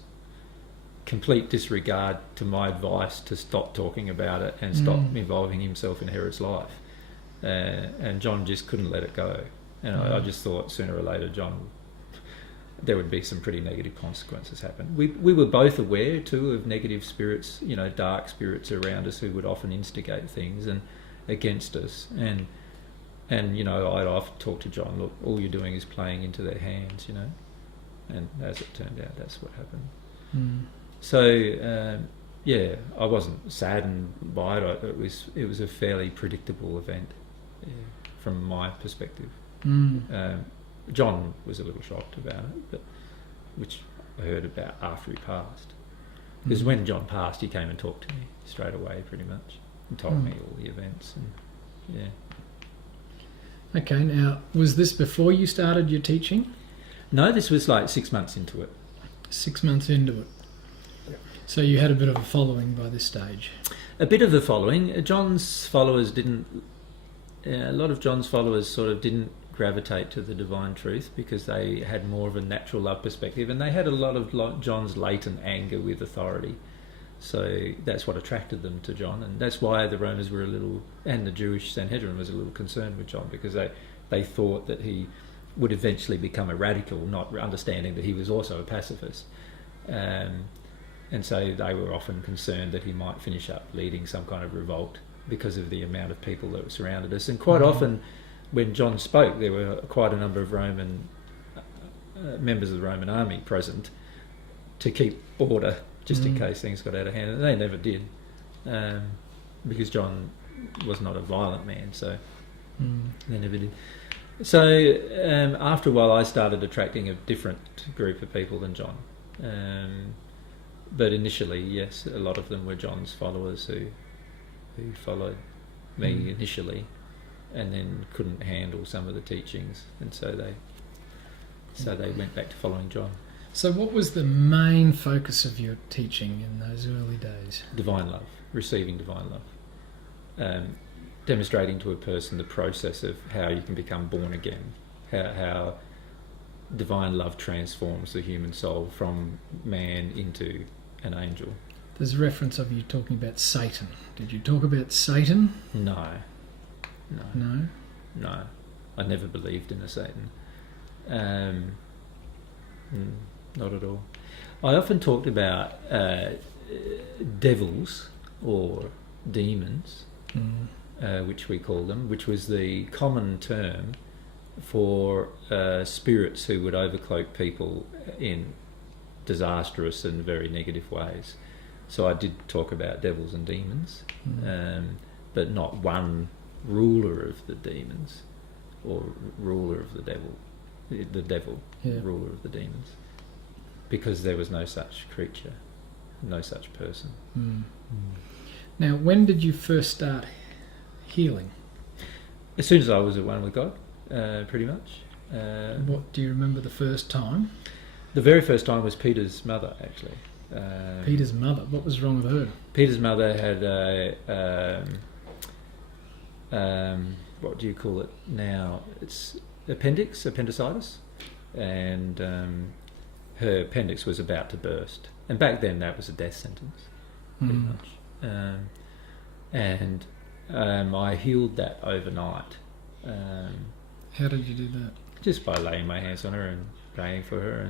complete disregard to my advice to stop talking about it and stop involving himself in Herod's life. And John just couldn't let it go. And I just thought sooner or later there would be some pretty negative consequences happen. We were both aware too of negative spirits, you know, dark spirits around us who would often instigate things and against us. And you know, I'd often talk to John, look, all you're doing is playing into their hands, you know. And as it turned out, that's what happened. So yeah, I wasn't saddened by it. It was a fairly predictable event, from my perspective. John was a little shocked about it, which I heard about after he passed. Because when John passed, he came and talked to me straight away, pretty much, and told me all the events. And yeah. Okay, now was this before you started your teaching? No, this was like 6 months into it. 6 months into it. So you had a bit of a following by this stage. A bit of a following. John's followers a lot of John's followers sort of didn't gravitate to the divine truth because they had more of a natural love perspective, and they had a lot of John's latent anger with authority. So that's what attracted them to John, and that's why the Romans were and the Jewish Sanhedrin was a little concerned with John, because they thought that he would eventually become a radical, not understanding that he was also a pacifist. And so they were often concerned that he might finish up leading some kind of revolt because of the amount of people that surrounded us. And quite often, when John spoke, there were quite a number of Roman members of the Roman army present to keep order, just in case things got out of hand. And they never did, because John was not a violent man, so they never did. So after a while, I started attracting a different group of people than John. But initially, yes, a lot of them were John's followers who followed me initially, and then couldn't handle some of the teachings, and so they went back to following John. So what was the main focus of your teaching in those early days? Divine love, receiving divine love, demonstrating to a person the process of how you can become born again, how divine love transforms the human soul from man into an angel. There's a reference of you talking about Satan. Did you talk about Satan? No. No? I never believed in a Satan. Not at all. I often talked about devils or demons, Mm. which we call them, which was the common term for spirits who would overcloak people in disastrous and very negative ways. So I did talk about devils and demons, but not one ruler of the demons or ruler of the devil, Yeah. ruler of the demons, because there was no such creature, no such person. Mm. Now, when did you first start healing? As soon as I was at one with God, pretty much. What do you remember the first time? The very first time was Peter's mother, actually. Peter's mother. What was wrong with her? Peter's mother had what do you call it now? It's appendicitis, and her appendix was about to burst. And back then, that was a death sentence, pretty Mm. much. And I healed that overnight, How did you do that? just by laying my hands on her and praying for her,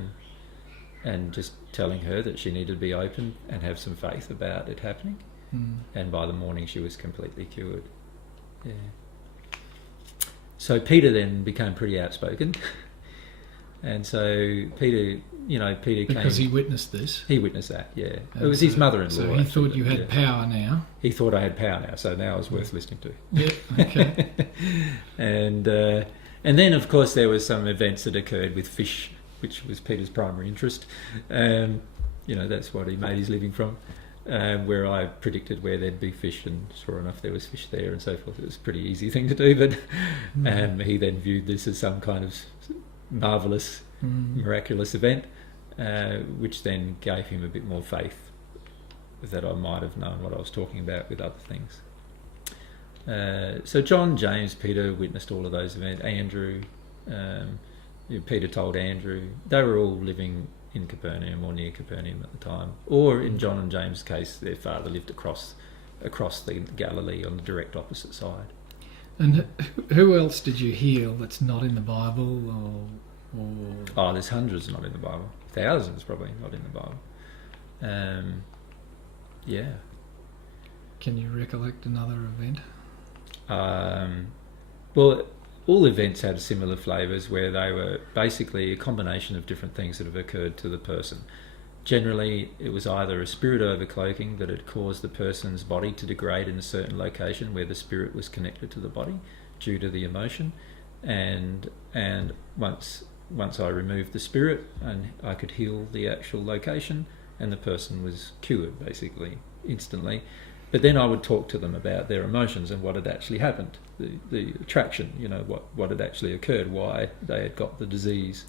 and just telling her that she needed to be open and have some faith about it happening. Mm. And by the morning she was completely cured. Yeah. So Peter then became pretty outspoken, and so Peter came Because he witnessed this. He witnessed that. Yeah, it And was his so- mother-in-law. So he thought you had yeah. power now. He thought I had power now, so now it was worth listening to. Yeah. Okay. And then of course there was some events that occurred with fish, which was Peter's primary interest. That's what he made his living from. Where I predicted where there'd be fish, and sure enough there was fish there and so forth. It was a pretty easy thing to do, but he then viewed this as some kind of marvellous, miraculous event, which then gave him a bit more faith that I might have known what I was talking about with other things. So John, James, Peter witnessed all of those events. Andrew, Peter told Andrew. They were all living in Capernaum or near Capernaum at the time, or in John and James' case, their father lived across the Galilee on the direct opposite side. And who else did you heal that's not in the Bible, or Oh, there's hundreds not in the Bible, thousands probably not in the Bible. Yeah. can you recollect another event? Well, all events had similar flavours where they were basically a combination of different things that have occurred to the person. Generally, it was either a spirit overcloaking that had caused the person's body to degrade in a certain location where the spirit was connected to the body due to the emotion, and once I removed the spirit, and I could heal the actual location, and the person was cured basically instantly. But then I would talk to them about their emotions and what had actually happened, the attraction, what had actually occurred, why they had got the disease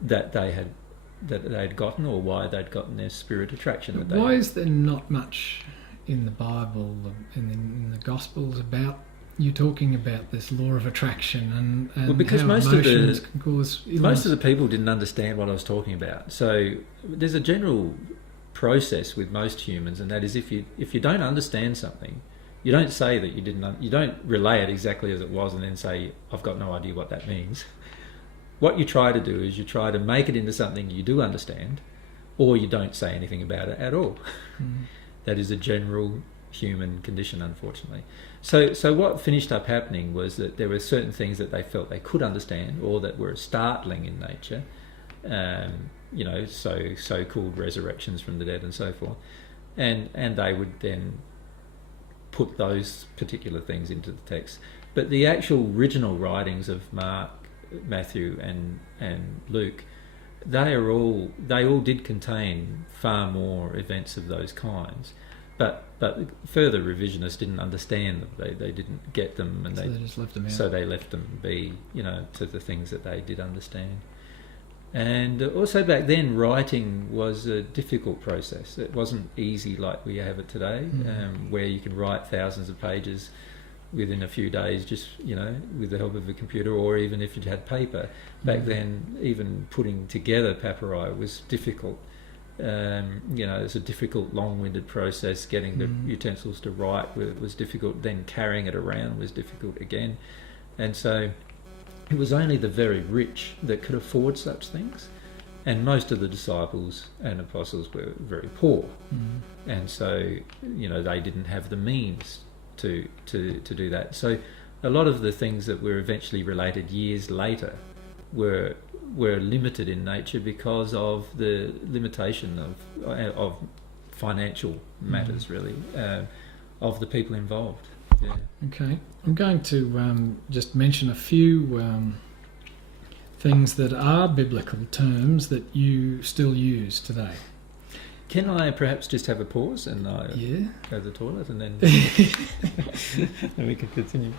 that they had gotten, or why they'd gotten their spirit attraction. But why is there not much in the Bible, in the Gospels, about you talking about this law of attraction and Well, because how most emotions can cause illness? Most of the people didn't understand what I was talking about. So there's a general process with most humans, and that is if you don't understand something, you don't say that you don't relay it exactly as it was and then say, I've got no idea what that means. What you try to do is you try to make it into something you do understand, or you don't say anything about it at all. That is a general human condition, unfortunately. So what finished up happening was that there were certain things that they felt they could understand, or that were startling in nature, so-called resurrections from the dead and so forth, and they would then put those particular things into the text. But the actual original writings of Mark, Matthew, and Luke, they all did contain far more events of those kinds. But further revisionists didn't understand them. They didn't get them, and So they just left them out. so they left them be, to the things that they did understand. And also back then, writing was a difficult process. It wasn't easy like we have it today, where you can write thousands of pages within a few days, just with the help of a computer, or even if you had paper. Back then, even putting together papyri was difficult. It's a difficult, long-winded process. Getting the utensils to write was difficult. Then carrying it around was difficult again, and so it was only the very rich that could afford such things, And most of the disciples and apostles were very poor, and so they didn't have the means to do that. So a lot of the things that were eventually related years later were limited in nature because of the limitation of financial matters, really, of the people involved. Yeah. Okay, I'm going to just mention a few things that are biblical terms that you still use today. Can I perhaps just have a pause and Yeah. go to the toilet and then then we can continue?